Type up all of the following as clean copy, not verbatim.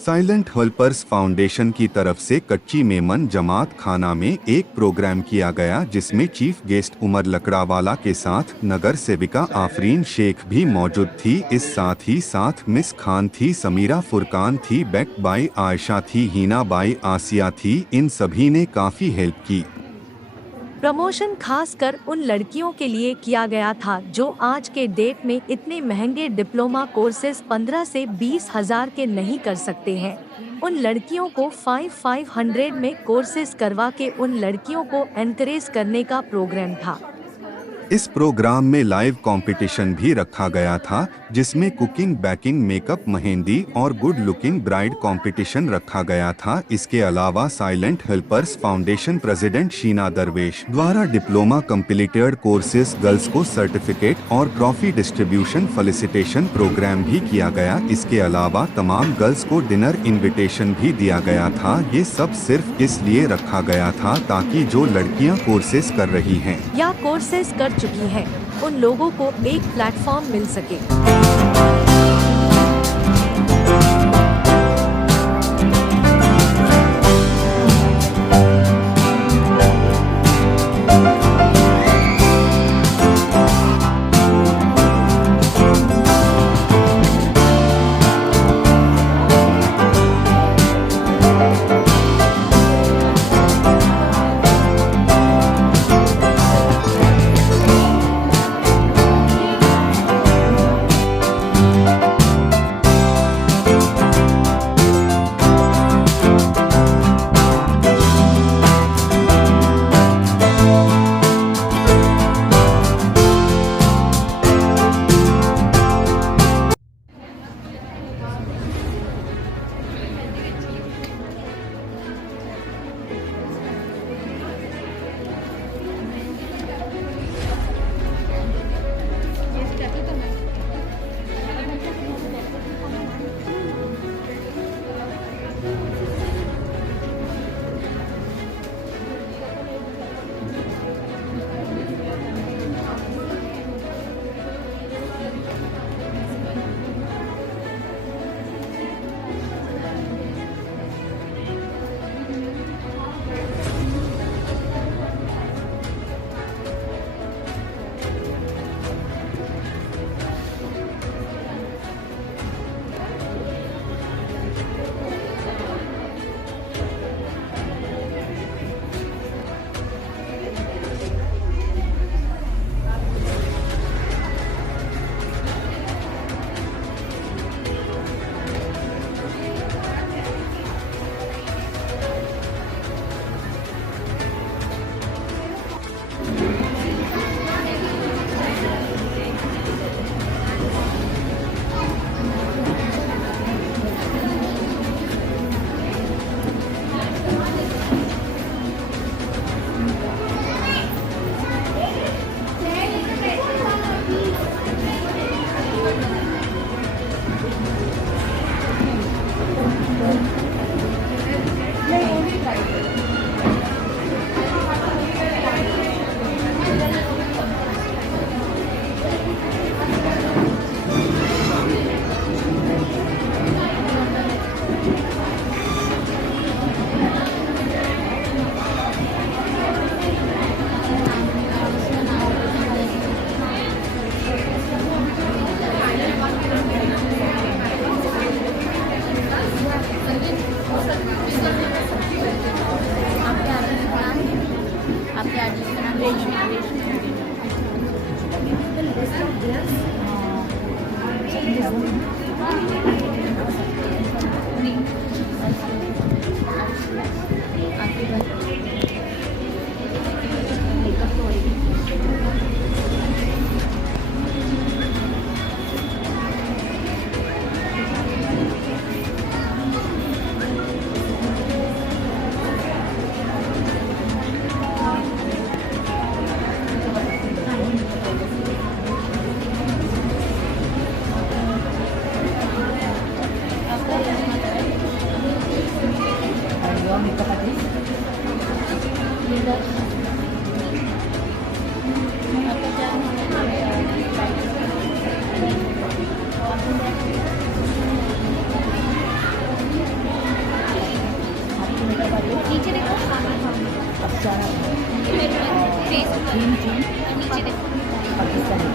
Silent helpers foundation की तरफ से कच्ची मेमन जमात खाना में एक प्रोग्राम किया गया जिसमें चीफ गेस्ट उमर लकड़ावाला के साथ नगर सेविका आफरीन शेख भी मौजूद थी। इस साथ ही साथ मिस खान थी, समीरा फुरकान थी, बेक बाई आयशा थी, हीना बाई आसिया थी। इन सभी ने काफ़ी हेल्प की। प्रमोशन खासकर उन लड़कियों के लिए किया गया था जो आज के डेट में इतने महंगे डिप्लोमा कोर्सेज 15 से 20 हज़ार के नहीं कर सकते हैं। उन लड़कियों को 500 में कोर्सेज करवा के उन लड़कियों को एनकरेज करने का प्रोग्राम था। इस प्रोग्राम में लाइव कंपटीशन भी रखा गया था जिसमें कुकिंग, बेकिंग, मेकअप, मेहंदी और गुड लुकिंग ब्राइड कंपटीशन रखा गया था। इसके अलावा silent helpers foundation president Sheena दरवेश द्वारा डिप्लोमा कंप्लीटेड कोर्सेज गर्ल्स को सर्टिफिकेट और ट्रॉफी डिस्ट्रीब्यूशन फेलिसिटेशन प्रोग्राम भी किया गया। इसके अलावा तमाम गर्ल्स को डिनर इन्विटेशन भी दिया गया था। ये सब सिर्फ इसलिए रखा गया था ताकि जो लड़कियां कोर्सेज कर रही हैं या कोर्सेज कर चुकी हैं, उन लोगों को एक प्लेटफॉर्म मिल सके। नीचे देखो। अफसाना फेस ग्रीन टी नीचे देखो। पाकिस्तानी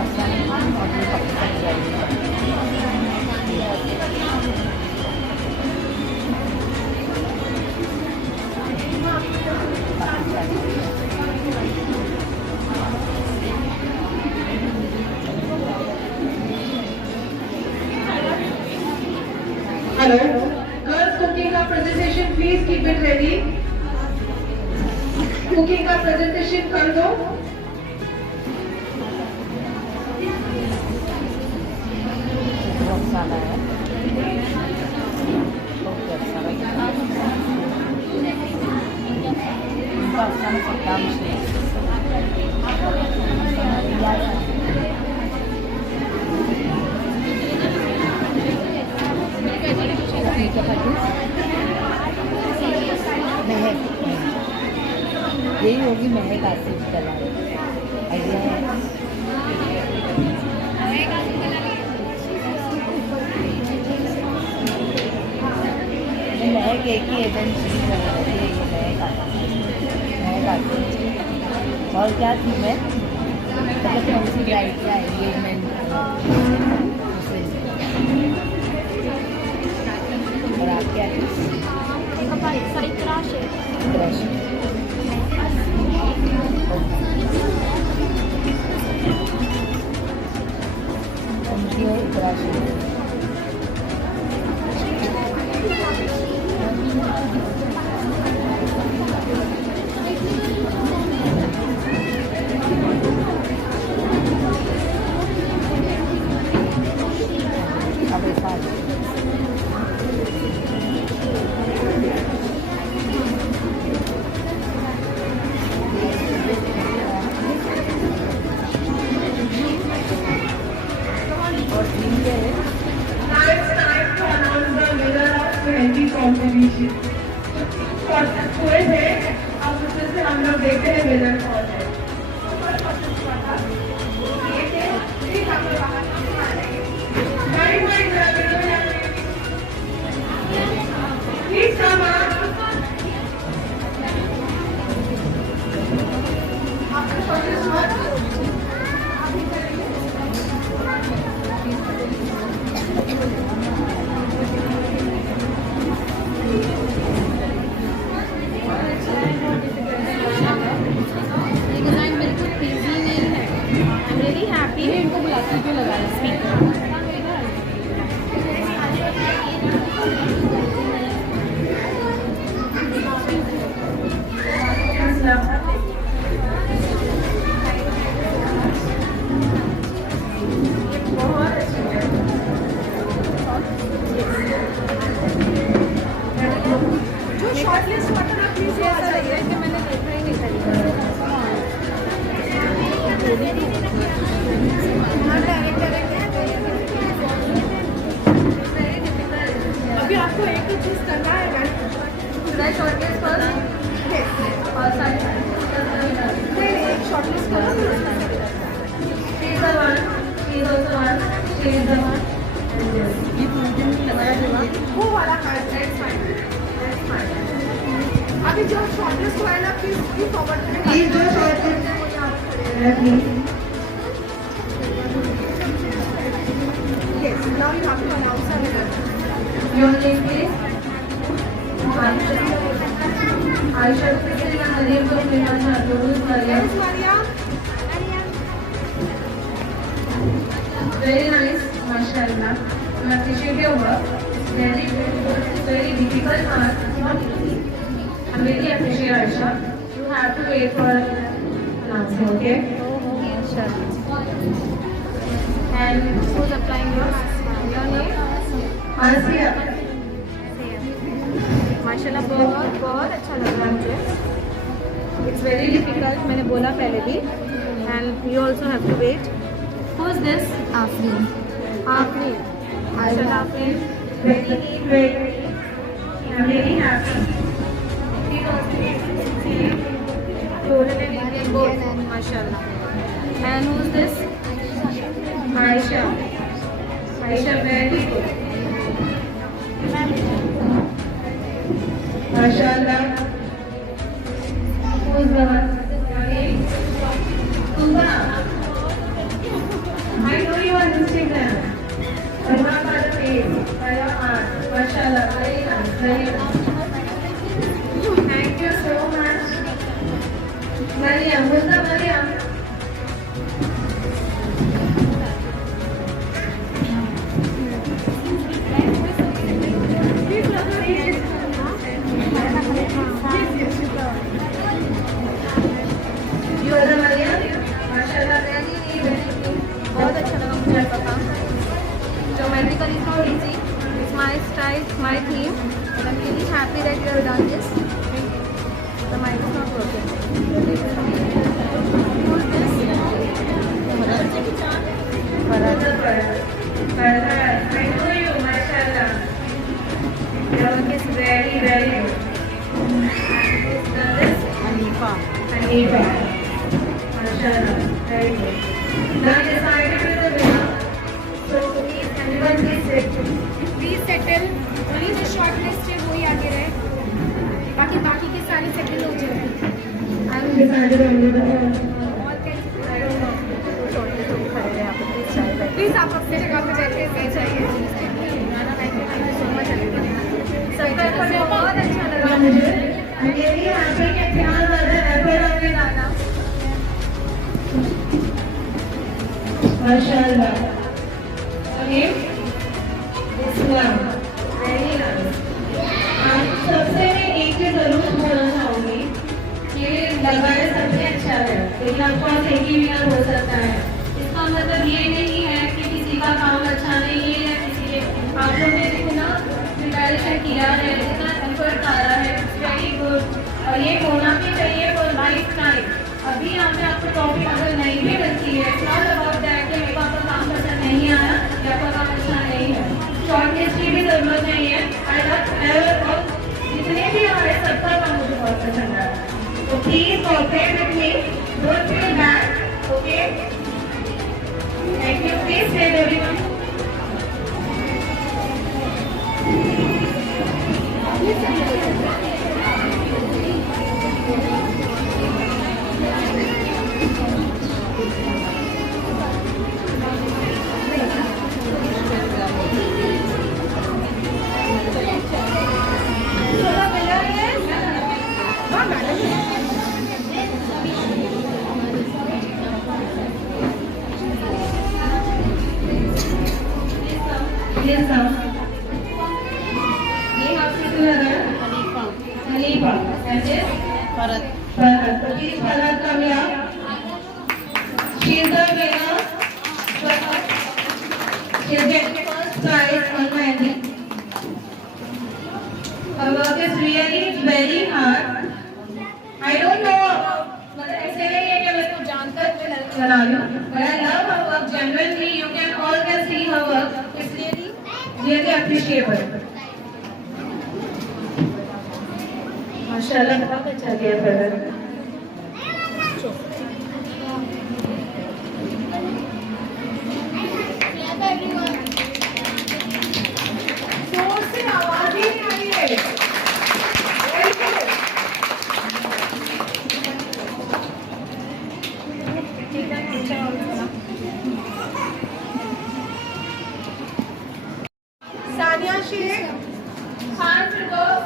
अफसाना और ये पाकिस्तानी Hello. Girls cooking का presentation please keep it ready. Cooking का presentation कर दो. बहुत सारा है बहुत अच्छा लगा इनका अफसाना सबका महक यही होगी महक आसिफ कला आइडिया है महक एक ही एजेंसी महक आती है और क्या थी मैं मतलब कौन सी ब्राइड का एंगेजमेंट और आप क्या Now it's time to announce the winner of mehndi competition. और कोई है अब उसमें से हम लोग देखते हैं winner कौन है. ये थे ठीक हम लोग very please come up. आपके छोटे से अभी आपको एक ही चीज करना है एक शॉर्टलिस्ट वो वाला अभी जो शॉर्टलिस्ट हुआ है ना प्लीज फॉरवर्ड करें प्लीज जो shortlist Yes, now you have to announce our winner. Your name is Aisha. The name of Maria. Yes, Maria. Very nice, mashallah. We appreciate your work. Very beautiful, very difficult art. I really appreciate Aisha. You have to wait for announcement, okay? Sure. And Who's applying yours? Your name? Arsia. माशाल्लाह बहुत अच्छा लग रहा है मुझे. It's very difficult. मैंने बोला पहले भी. And you also have to wait. Who's this? Afreen Afreen. माशाल्लाह Afreen. Very neat, very. I'm really happy. Totally Indian both. माशाल्लाह. And who's this? Aisha. Aisha, very good. MashaAllah. Who's the one? Tuba. I know you are listening them. But not by the face, by your heart. MashaAllah, very nice, very nice. Thank you so much. Mariam, who's the Mariam? You are the Mariam? MashaAllah, very good. बहुत अच्छा लगा मुझे आपका काम. Geometrical is not easy. It's my style, my theme. And I'm really happy that you have done this. The mind is not broken. Who's this? I know you, MashaAllah. Your work is very, very good. Anifa. Anifa. MashaAllah, very good. Now decided with the winner. So please, anyone please sit. Please settle only जो short list है वही आगे रहे बाकी बाकी के सारे सेटल हो जाए I will decide on the winner. Please आप अपने जगह पर बैठे बैठ जाइए सबका बहुत अच्छा लगा I'm really happy कि ध्यान वाला effort आपने डाला. MashaAllah. Okay. Islam. Very nice. सबसे मैं एक चीज जरूर बोलना चाहूँगी कि लगाए सबसे अच्छा है लेकिन आपको पास एक ही विनर हो सकता है. इसका मतलब ये नहीं है कि किसी का काम अच्छा नहीं है या किसी के आप लोगों ने जितना प्रिपरेशन किया है जितना एफर्ट डाला है वेरी गुड और ये होना भी चाहिए फॉर लाइफ टाइम. अभी यहाँ पे आपको टॉपिक अगर नहीं भी रखी है इट्स नॉट अबाउट दैट कि मेरे को आपका काम पसंद नहीं आया या आपका काम अच्छा नहीं है. शॉर्ट लिस्ट की भी जरूरत नहीं है. आई लव और जितने भी हमारे सबका काम मुझे बहुत पसंद आया. तो please cooperate with me. Don't feel bad. Okay. Thank you. Please stay everyone. Yes, sir. ये आपसे क्यों लगा? Hanifa. And this? Farhat. So please Farhat come here. She is the winner. Farhat. She is getting first prize on Mehndi. Her work is really very hard. I don't know. मतलब ऐसे नहीं है कि मैं इसको जानकर बना रही हूँ. But I love her work. Genuinely, you can all can see her work. It's really appreciable. माशाल्लाह बहुत अच्छा किया ब्रदर. जोर से आवाज ही नहीं आ रही है. Very good. Sania Sheikh, Khan Firdaus,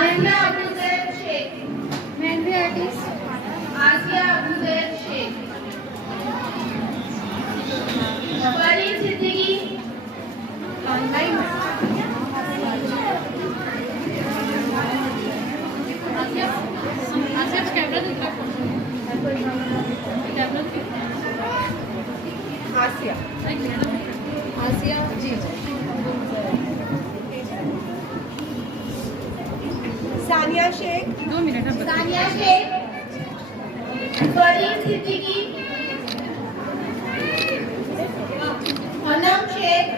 Asia Abu Zaid Sheikh, mehndi artist Asia Abu Zaid Sheikh, Farid Siddiqui, online Asia. Asia ji Sania Sheikh, 2 minute अब Sania Sheikh, Farid Siddiqui, Anam Sheikh,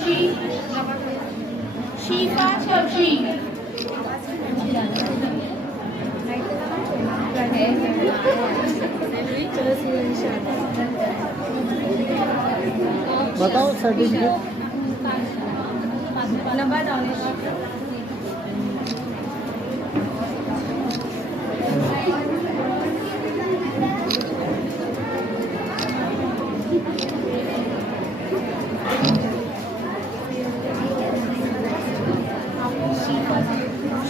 Shamshi Shifa Shamshi बताओ सर्टिफिकेट नंबर डालो।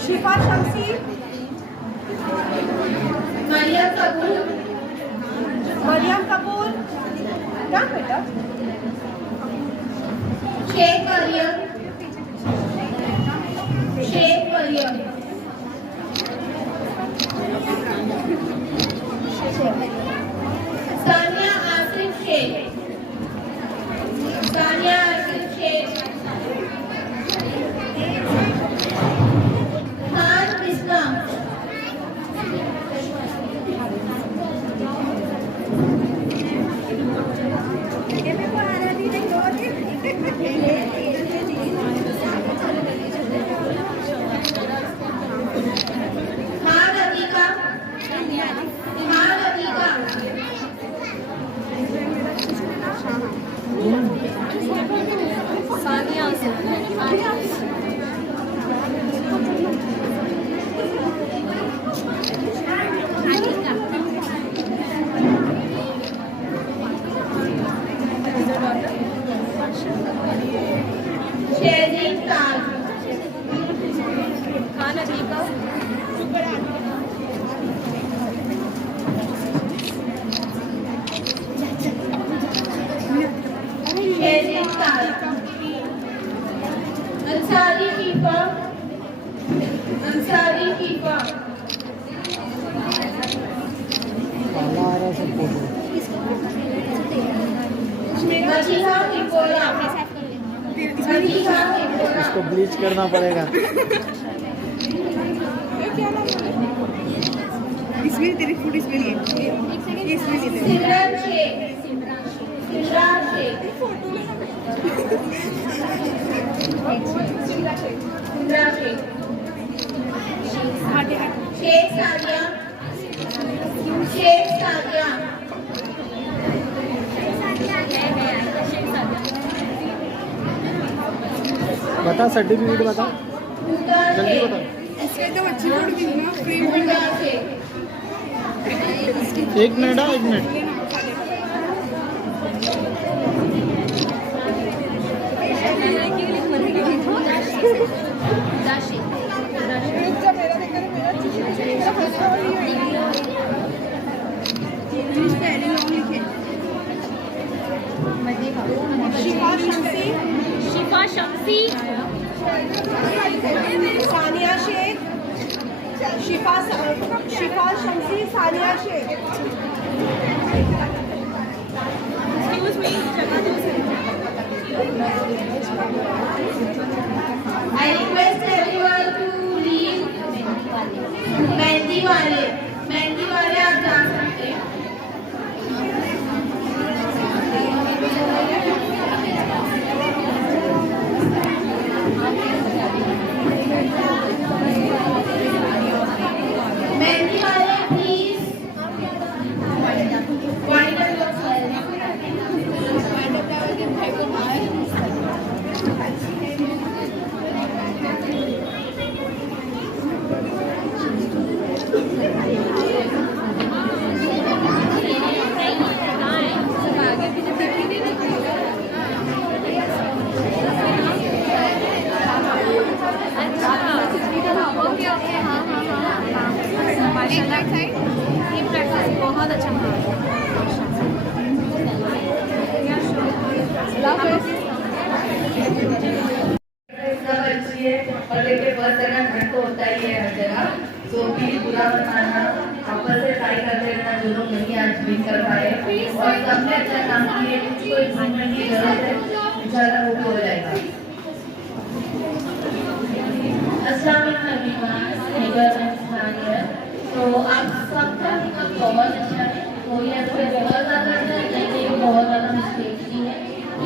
शिफा शमसी, मरियम कपूर मरियम कपूर, क्या बेटा? शेख मरियम शेख मरियम सानिया आसिफ शेख सानिया आसिफ शेख खान बिस्मा खान अतीका खान अतीका सानिया शेरजीन खान खान अदीका शेरजीन खान अंसारी शीफा अंसारी शीफा काला आ रहा है सब फोटो मजीहा हिपोरा मजीहा हिपोरा इसको ब्लीच करना पड़ेगा इसमें तेरी फूड इसमें लिए, ये इसमें लिए तेरे। सिमरन शेख सिमरन शेख सिमरन शेख शेख सानिया शेख सानिया बता सर्टिफिकेट बता मुक्ता जल्दी शेख बता इससे तो अच्छी फूड भी ना फ्री में मुक्ता शेख 1 मिनट 1 मिनट शिफा शमसी, शिफा शमसी सानिया शेख, शिफा शमसी, सानिया शेख। एक्सक्यूज मी जगह दो I request everyone to leave mehndi वाले आप जा सकते हैं मेहंदी वाले प्लीज वाइंड अप ये प्रैक्टिस बहुत अच्छा इतना अच्छी है और देखिए बहुत जगह घर तो होता ही है हर जगह जो भी बुरा बनाना आपस से ट्राई करते रहना जो लोग नहीं आज भी कर पाए और सबने अच्छा काम किए कुछ को इम्प्रूवमेंट की जरूरत है इंशाल्लाह वो भी हो जाएगा। अस्सलाम वालेकुम तो आप सबका मेकअप बहुत अच्छा है कोई ऐसे बहुत ज़्यादा अच्छा है नहीं बहुत ज़्यादा मिस्टेक नहीं है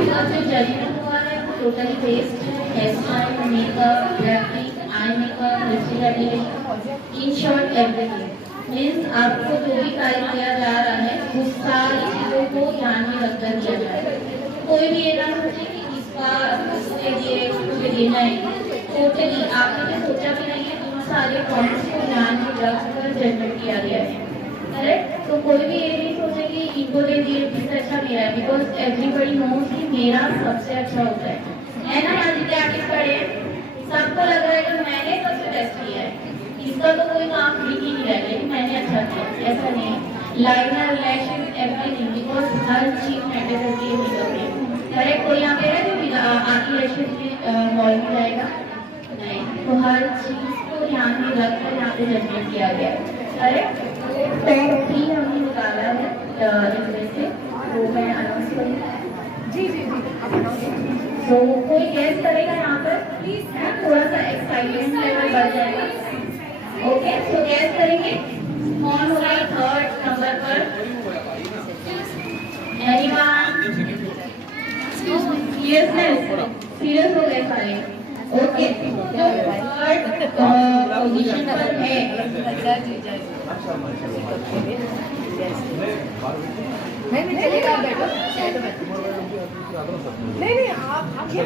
इधर से जरीन हुआ है totally based hairstyle, makeup, graphic, eye makeup, lipstick application, in short everything. Means आपको जो भी कार्य किया जा रहा है उस सारी चीज़ों को ध्यान में रखकर किया जाए। कोई भी ये ना सोचे कि इसका इसके लिए मुझे देना है, टोटली आपने सोचा भी नहीं है, उन सारे पॉइंट्स को ध्यान में रखकर जजमेंट किया गया है। करेक्ट? तो कोई भी ये नहीं सोचे कि इनको दे दिए इससे अच्छा मेरा है, बिकॉज एवरीबडी नोज कि मेरा सबसे अच्छा होता है ना। यहाँ जितने आर्टिस्ट खड़े हैं सबको लग रहा है कि मैंने सबसे बेस्ट किया है, इसका तो कोई काम ठीक ही नहीं रहा है, लेकिन मैंने अच्छा किया, ऐसा नहीं। लाइनर, लैशेस, एवरीथिंग, बिकॉज हर चीज मैटर करती है मेकअप में। करेक्ट? कोई यहाँ पे है जो आधी लैशेस में मॉल में जाएगा? नहीं। तो हर चीज को ध्यान में रखकर यहाँ पे जजमेंट किया गया है। करेक्ट? टॉप 3 हमने निकाला है इसमें से, तो मैं अनाउंस करूँगी। जी जी जी, आप अनाउंस तो कोई गेस करेगा यहाँ पर प्लीज? थोड़ा सा एक्साइटमेंट लेवल बढ़ जाएगा। ओके, तो गेस करेंगे कौन होगा 3rd नंबर पर? एनीवन? सीरियस हो गए सारे? ओके, जो 3rd पोजीशन पर है नहीं चलेगा, बैठो। नहीं आप ये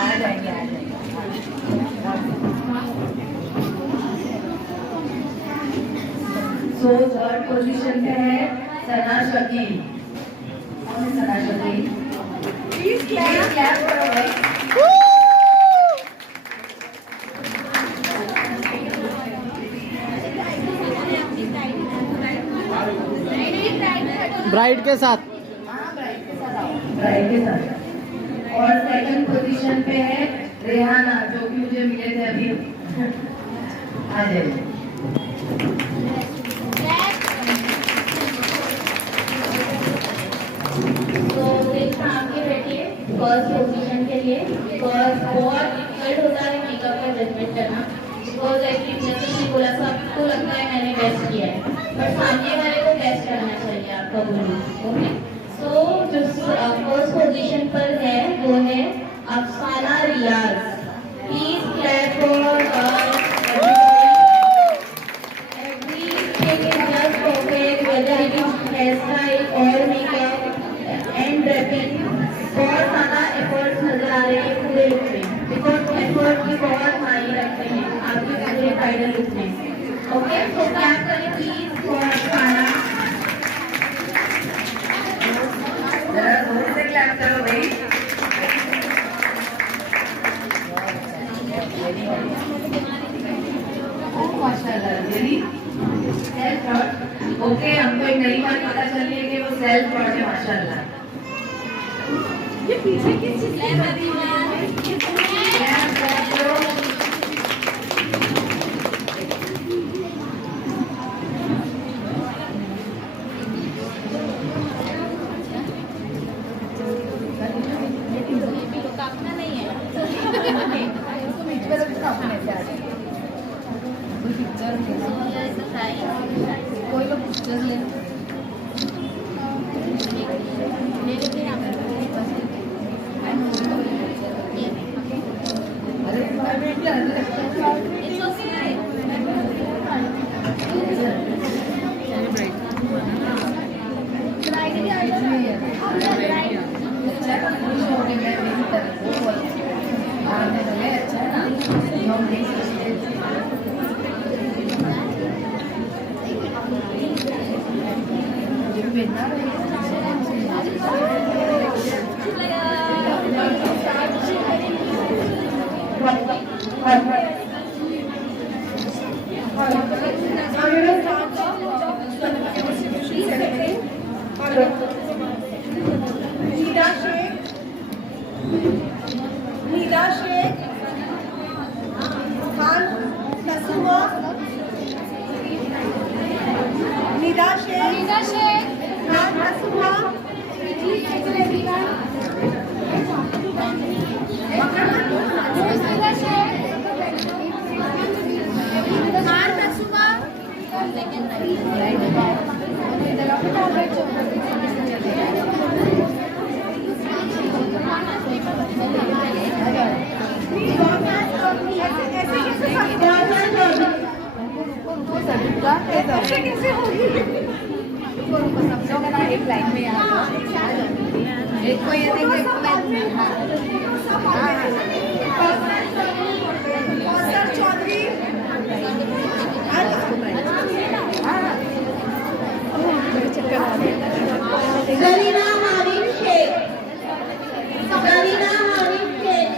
आ जाएंगे। सो 3rd पोजीशन पे है सना शकील। कौन है सना शकील? प्लीज क्लैप करो भाई। ब्राइड के साथ। ब्राइड के साथ। और 2nd पोजीशन पे है रेहाना, जो कि मुझे मिले थे अभी। आ जाइए। तो एक आगे बैठिए 1st पोजीशन के लिए। बहुत डिफिकल्ट होता है मेकअप का जजमेंट करना, बिकॉज जैसे बोला सबको लगता है मैंने बेस्ट किया है, पर सामने वाले को बेस्ट करना चाहिए आपका बोलूँ। ओके, सो जो 1st पोजीशन पर है वो है Afsana Riyaz. Please clap for everything is just perfect, whether it is hairstyle or makeup and dressing, बहुत सारा एफर्ट्स नजर आ रहे हैं पूरे लुक में, बिकॉज एफर्ट की बहुत मायने रखते हैं आपके पूरे फाइनल लुक में। ओके, तो क्लैप करें प्लीज फॉर अफसाना। जरा जोर से क्लैप करो भाई। माशाल्लाह, दीदी सेल्फ प्रॉड। ओके, हमको एक नई बात पता चल रही है कि वो सेल्फ प्रॉड है। माशाल्लाह। ये पीछे किस चीज की बात है? कोई लोग पिक्चर्स ले नीदा शेख, खान नसूमा, नीदा शेख, खान नसूमा, नीदा शेख, सब लोग ना एक लाइन में आ जाओ। एक को ये देंगे, एक को लाइन में। कौसर चौधरी, जरीना हारिम शेख, जरीना हारिम शेख।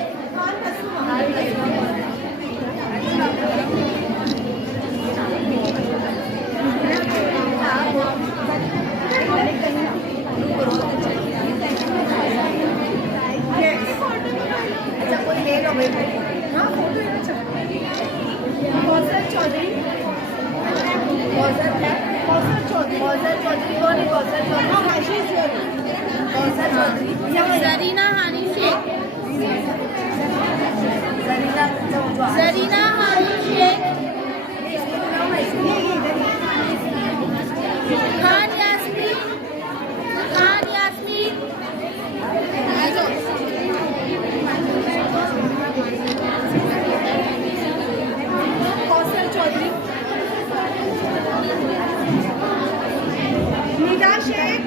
कौसर चौधरी, कौसर क्या? कौसर चौधरी, कौसर चौधरी कौन है? कौसर चौधरी, कौसर चौधरी। जरीना हानी शेख, जरीना जरीना हानी शेख, खान यास्मीन, खान यास्मीन, कौसर चौधरी, निदा शेख,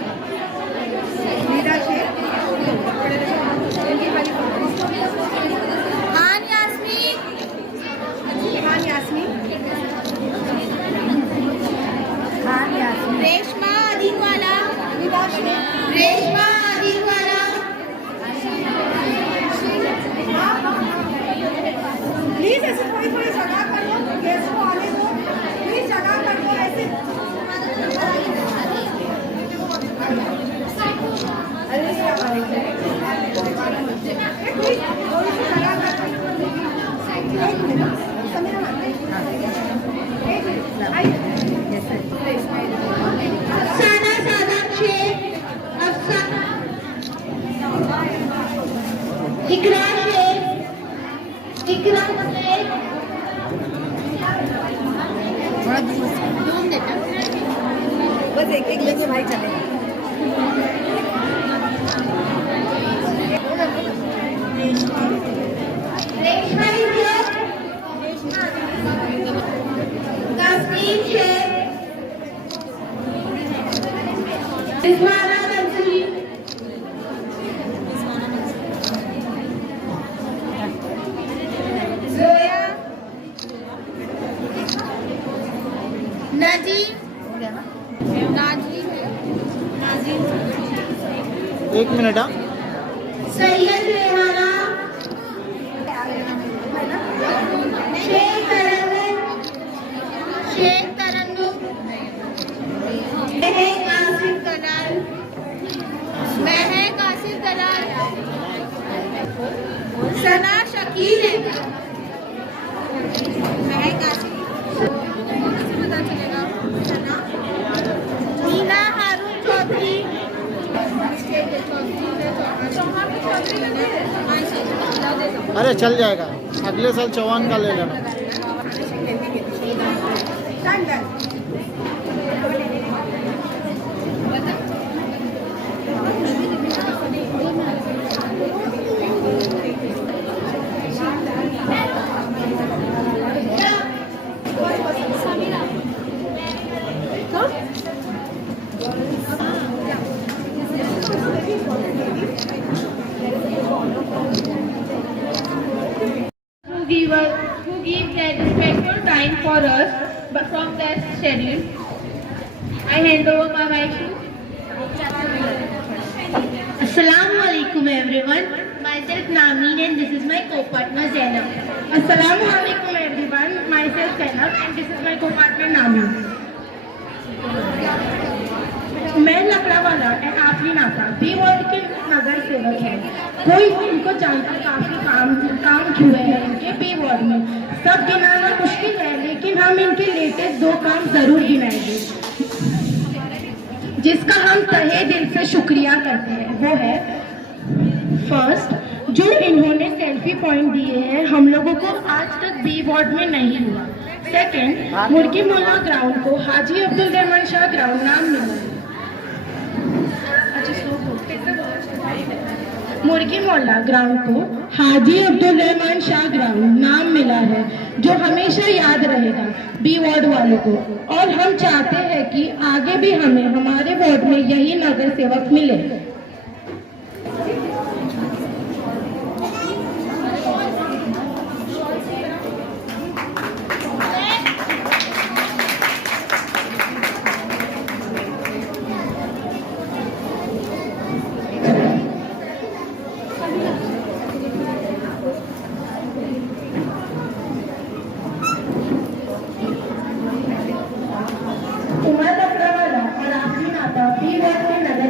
निदा शेख, खान यास्मीन, खान यास्मीन, खान यास्मीन। रेशमा अदीवाला, निदा शेख, रेशमा अदीवाला। प्लीज ऐसे थोड़ी थोड़ी जगह कर लो, गेस्ट को आने दो, प्लीज जगह कर दो ऐसे। अरे ये हमारे प्लीज थोड़ी सी जगह कर दो। एक मिनट, समीरा मैम, एक मिनट, आइए। अफसाना सादात शेख, अफसाना, इकरा शेख, इकरा शेख। बस एक एक लेके भाई चले। रेशमा शेख, तस्नीम शेख, इस्माना नजरी, जोया, नाजी, नाजी, नाजी, एक मिनट हाँ। सैयद रेहाना, शेख तरन्नुम, शेख तरन्नुम, महक आसिफ कनाल, महक आसिफ कनाल, सना शकील, महक आसिफ, पता चलेगा, सना, मीना हारून चौधरी, अरे चल जाएगा, अगले साल चौहान का ले लेना। Who give their respectful time for us, but from their schedule, I hand over my mic to. Assalamu alaikum everyone. Myself Nameen and this is my co-partner Zainab. Assalamu alaikum everyone. Myself Zainab and this is my co-partner Nami. मैं लकड़ावाला एंड आफरी नाता B ward के नगर सेवक हैं। कोई इनको जानता काफी काम हुए हैं इनके बी वार्ड में। सब गिनाना मुश्किल है लेकिन हम इनके लेटेस्ट 2 काम जरूर गिनाएंगे जिसका हम तहे दिल से शुक्रिया करते हैं। वो है फर्स्ट, जो इन्होंने सेल्फी पॉइंट दिए हैं हम लोगों को आज तक बी वार्ड में नहीं हुआ। सेकंड, मुर्गी मोहल्ला ग्राउंड को हाजी अब्दुल रहमान शाह ग्राउंड नाम मिला है। मुर्गी मोहल्ला ग्राउंड को हाजी अब्दुल रहमान शाह ग्राउंड नाम मिला है, जो हमेशा याद रहेगा बी वार्ड वालों को। और हम चाहते हैं कि आगे भी हमें हमारे वार्ड में यही नगर सेवक मिले।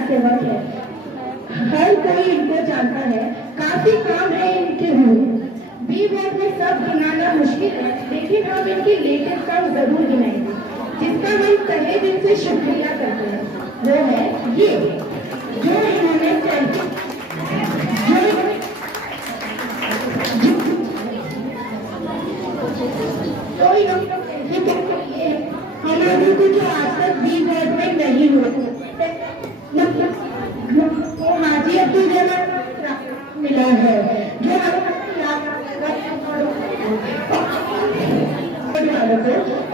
सेवक है, हर कोई इनको जानता है, काफी काम है इनके हुए। बी वार्ड में सब गिनाना मुश्किल है, लेकिन हम इनकी लेटेस्ट काम जरूर गिनाएंगे, जिसका हम तहे दिल से शुक्रिया करते हैं। वो है ये जो इन्होंने हमारे को जो आज तक बी वार्ड में नहीं हुए, हाजी अब्दुल रहमान मिला है, जो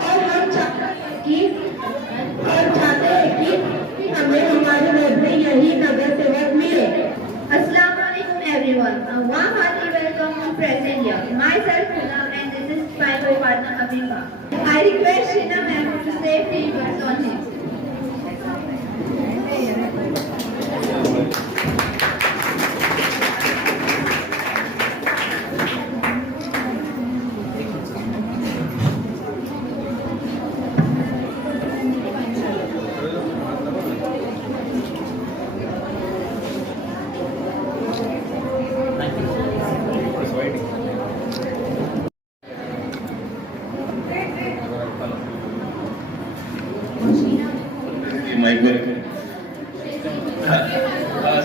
और हम चाहते हैं कि हमें हमारे वार्ड में यही नगर सेवक मिले। Assalamu alaikum everyone. A warm hearty welcome to present here. Myself Poonam and this is my co-partner Abiba. I request Sheena ma'am to say a few words on him.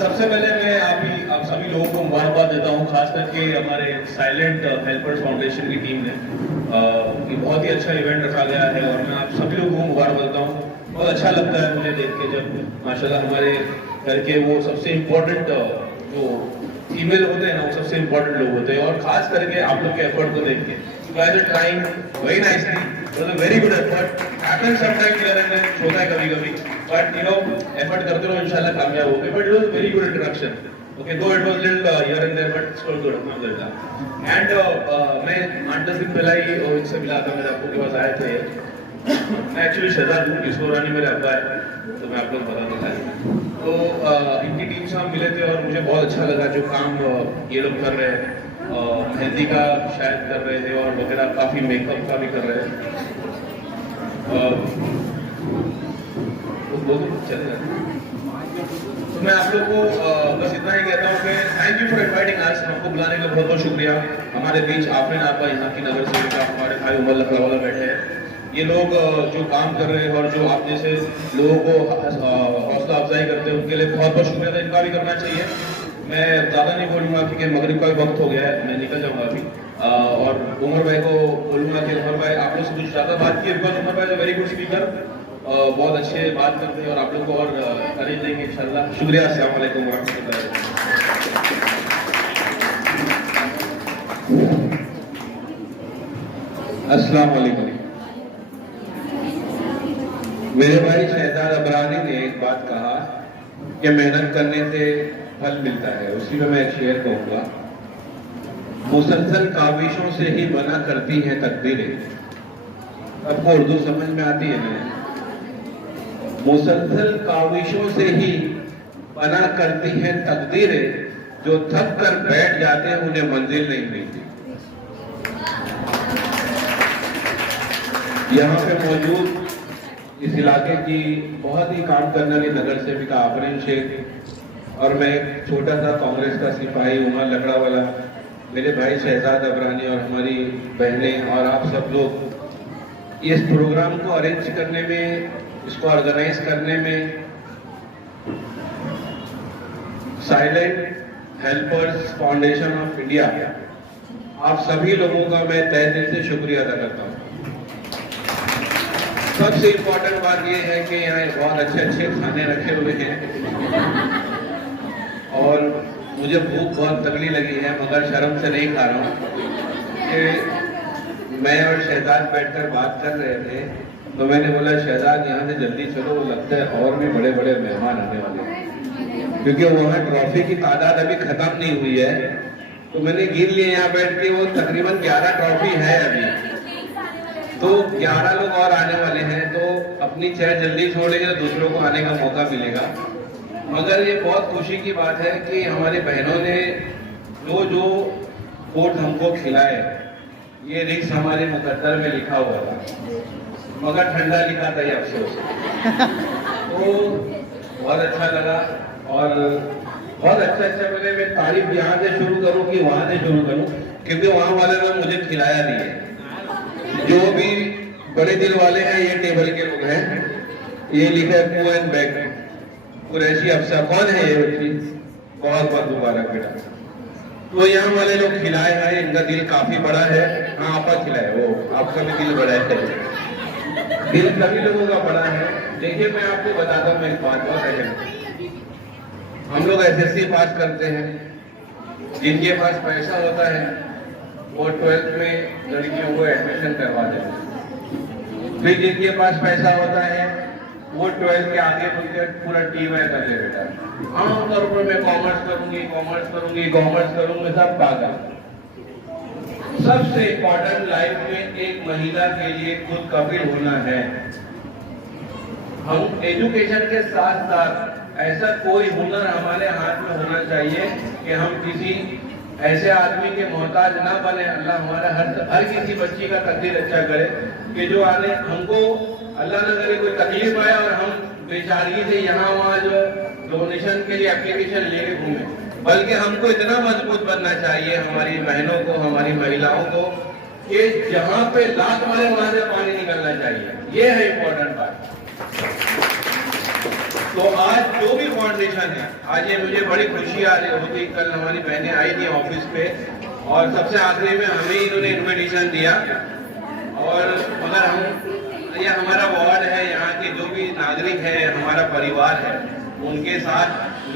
सबसे पहले मैं आप सभी लोगों को मुबारकबाद देता हूँ, खास करके हमारे साइलेंट हेल्पर्स फाउंडेशन की टीम ने। ये बहुत ही अच्छा इवेंट रखा गया है और मैं आप सभी लोगों को मुबारक देता हूँ। बहुत अच्छा लगता है मुझे देख के जब माशाल्लाह हमारे घर के वो सबसे इम्पोर्टेंट जो फीमेल होते हैं ना, वो सबसे इम्पोर्टेंट लोग होते हैं, और खास करके आप लोग के एफर्ट को देख के trying very nicely, very good effort. Happens sometimes here and there, होता है कभी कभी, बट एफर्ट करते रहो, इंशाल्लाह कामयाब होगे। But it was very good introduction, okay, though it was little here and there, but it's good अल्हम्दुलिल्लाह। एंड मैं 8-10 दिन पहले ही इनसे मिला था, मेरे आपको के पास आए थे। मैं एक्चुअली शहजाद हूँ, किशोर रानी मेरे अब्बा है, तो मैं आप लोग बता देता है। तो इनकी टीम से हम मिले थे और मुझे बहुत अच्छा लगा जो काम ये लोग कर रहे हैं। मेहंदी का शायद कर रहे थे और वगैरह, काफ़ी मेकअप का भी कर रहे हैं। तो मैं आप लोग को बस इतना ही कहता हूँ कि thank you for inviting us. हमको बुलाने का बहुत बहुत शुक्रिया। हमारे बीच आफरीन आपा, यहाँ की नगर सेविका, हमारे भाई उमर लखड़ावाला बैठे हैं। ये लोग जो काम कर रहे हैं और जो आप जैसे लोगों को हौसला अफजाई करते हैं, उनके लिए बहुत बहुत शुक्रिया था। इनका भी करना चाहिए। मैं ज़्यादा नहीं बोलूँगा क्योंकि मगरिब का भी वक्त हो गया है, मैं निकल जाऊँगा अभी। और उमर भाई को बोलूँगा कि उमर भाई आप लोग से कुछ ज़्यादा बात की, बिकॉज उमर भाई वेरी गुड स्पीकर, बहुत अच्छे बात करते हैं और आप लोग को और करेज देंगे इंशाल्लाह। शुक्रिया। अस्सलाम वालेकुम वरहमतुल्लाह। अस्सलाम वालेकुम। मेरे भाई शहजाद अबरानी ने एक बात कहा कि मेहनत करने से फल मिलता है, उसी में मैं एक शेर कहूँगा। मुसलसल काविशों से ही बना करती हैं तकदीरें। आपको उर्दू समझ में आती है ना? मुसलसल काविशों से ही बना करती हैं तकदीरें, जो थक कर बैठ जाते हैं उन्हें मंजिल नहीं मिलती। यहाँ पे मौजूद इस इलाके की बहुत ही काम करने वाली नगर सेविका आफरीन शेख और मैं एक छोटा सा कांग्रेस का सिपाही उमर लकड़ावाला, मेरे भाई शहजाद अबरानी और हमारी बहनें और आप सब लोग इस प्रोग्राम को अरेंज करने में, इसको ऑर्गेनाइज करने में silent helpers foundation of India, आप सभी लोगों का मैं तहे दिल से शुक्रिया अदा करता हूँ। सबसे इम्पोर्टेंट बात ये है कि यहाँ बहुत अच्छे अच्छे खाने रखे हुए हैं और मुझे भूख बहुत तगड़ी लगी है, मगर शर्म से नहीं खा रहा हूँ कि मैं और शहजाद बैठकर बात कर रहे थे तो मैंने बोला शहजाद यहाँ से जल्दी चलो, लगता है और भी बड़े बड़े मेहमान आने वाले हैं, क्योंकि वहाँ ट्रॉफी की तादाद अभी खत्म नहीं हुई है। तो मैंने गिन लिया यहाँ बैठ के, वो तकरीबन 11 ट्रॉफी है अभी, तो 11 लोग और आने वाले हैं। तो अपनी चेयर जल्दी छोड़ेंगे तो दूसरों को आने का मौका मिलेगा। मगर ये बहुत खुशी की बात है कि हमारी बहनों ने जो फूड हमको खिलाए, ये रिक्स हमारे मुकद्दर में लिखा हुआ था, मगर ठंडा लिखा था, ये अफसोस। तो बहुत अच्छा लगा और बहुत अच्छा पहले मैं तारीफ यहाँ से शुरू करूँ कि वहाँ से शुरू करूँ, क्योंकि वहाँ वाले ने मुझे खिलाया नहीं है। जो भी बड़े दिल वाले हैं ये टेबल के लोग हैं, ये लिखा है पू एंड बैक कुरैशी अफसर। कौन है ये बच्ची? बहुत बहुत मुबारक बेटा। तो यहाँ वाले लोग खिलाए हैं, इनका दिल काफी बड़ा है। हाँ आपका खिलाए, वो आपका भी दिल बड़ा है, दिल सभी लोगों का बड़ा है। देखिए मैं आपको बताता हूँ एक बात, बहुत है, हम लोग SSC पास करते हैं, जिनके पास पैसा होता है वो 12th में लड़कियों को एडमिशन करवा देते हैं। फिर जिनके पास पैसा होता है वो 12th के आगे पूरा टीम कर ले बेटा, हाँ करूँगा मैं कॉमर्स करूंगी, सब पागल। सबसे इम्पोर्टेंट लाइफ में एक महिला के लिए खुद कबील होना है। हम एजुकेशन के साथ साथ ऐसा कोई हुनर हमारे हाथ में होना चाहिए कि हम किसी ऐसे आदमी के मोहताज ना बने। अल्लाह हमारा हर किसी बच्ची का तकदीर अच्छा करे कि जो आने हमको अल्लाह न करे कोई तकलीफ आए और हम बेचारगी से यहाँ वहाँ जो डोनेशन के लिए एप्लीकेशन लेके घूमे, बल्कि हमको इतना मजबूत बनना चाहिए हमारी बहनों को, हमारी महिलाओं को, कि जहाँ पे लात मारे वहां से पानी निकलना चाहिए। ये है इम्पोर्टेंट बात। तो आज जो भी फाउंडेशन है, आज ये मुझे बड़ी खुशी आ रही होती। कल हमारी बहनें आई थी ऑफिस पे और सबसे आखिरी में हमें इन्होंने इन्विटेशन दिया, और अगर हम ये हमारा वार्ड है, यहाँ के जो भी नागरिक है, हमारा परिवार है, उनके साथ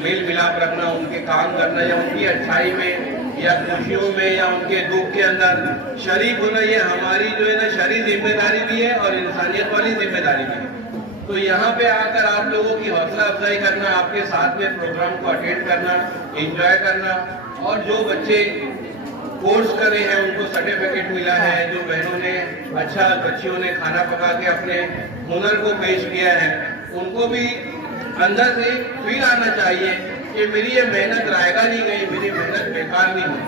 मेल मिलाप रखना, उनके काम करना, या उनकी अच्छाई में या खुशियों में या उनके दुख के अंदर शरीक होना, ये हमारी जो है ना शरी जिम्मेदारी भी है और इंसानियत वाली जिम्मेदारी भी है। तो यहाँ पे आकर आप लोगों की हौसला अफजाई करना, आपके साथ में प्रोग्राम को अटेंड करना, एंजॉय करना, और जो बच्चे कोर्स करे हैं उनको सर्टिफिकेट मिला है, जो बहनों ने अच्छा बच्चियों ने खाना पका के अपने हुनर को पेश किया है, उनको भी अंदर से फील आना चाहिए कि मेरी ये मेहनत रायगा नहीं गई, मेरी मेहनत बेकार नहीं हुई।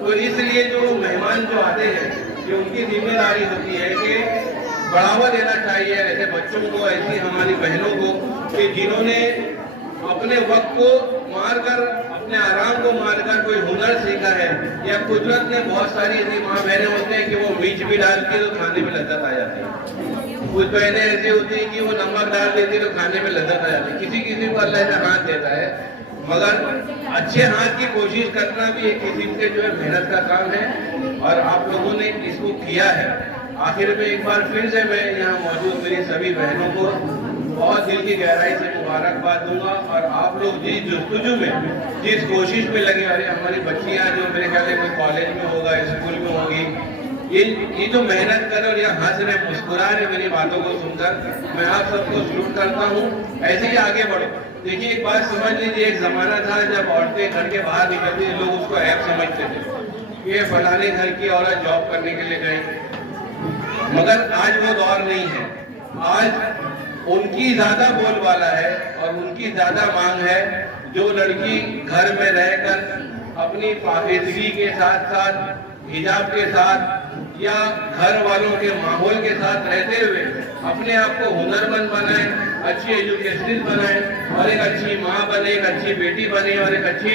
तो इसलिए जो मेहमान जो आते हैं, ये उनकी जिम्मेदारी होती है कि बढ़ावा देना चाहिए ऐसे बच्चों को, ऐसी हमारी बहनों को कि जिन्होंने अपने वक्त को मारकर, अपने आराम को मारकर कोई हुनर सीखा है, या कुदरत ने बहुत सारी ऐसी माँ बहनें होते हैं कि वो मिर्च भी डाल के तो खाने में लज्जत आ जाती है, कुछ बहनें ऐसी होती है कि वो नमक डाल देती है तो खाने में लज्जत आ जाती है। किसी किसी को अल्लाह का हाथ देता है, मगर अच्छे हाथ की कोशिश करना भी एक किस्म के जो है मेहनत का काम है, और आप लोगों ने इसको किया है। आखिर में एक बार फिर से मैं यहाँ मौजूद मेरी सभी बहनों को बहुत दिल की गहराई से मुबारकबाद दूंगा, और आप लोग जिस जुस्तजू में, जिस कोशिश में लगे, अरे हमारी बच्चियाँ जो मेरे ख्याल से कोई कॉलेज में होगा, स्कूल में होगी, ये जो मेहनत कर और यहाँ हंस रहे, मुस्कुरा रहे मेरी बातों को सुनकर, मैं आप सबको सलूट करता हूँ। ऐसे ही आगे बढ़ो। देखिए एक बात समझ लीजिए, एक जमाना था जब औरतें घर के बाहर निकलती थी, लोग उसको ऐप समझते थे, ये फलाने घर की औरत जॉब करने के लिए गई, मगर आज वो दौर नहीं है। आज उनकी ज्यादा बोलबाला है और उनकी ज्यादा मांग है जो लड़की घर में रहकर अपनी पाकिज़गी के साथ साथ, हिजाब के साथ, या घर वालों के माहौल के साथ रहते हुए अपने आप को हुनरमंद बनाए, अच्छी एजुकेशनिस्ट बनाए, और एक अच्छी माँ बने, एक अच्छी बेटी बने, और एक अच्छी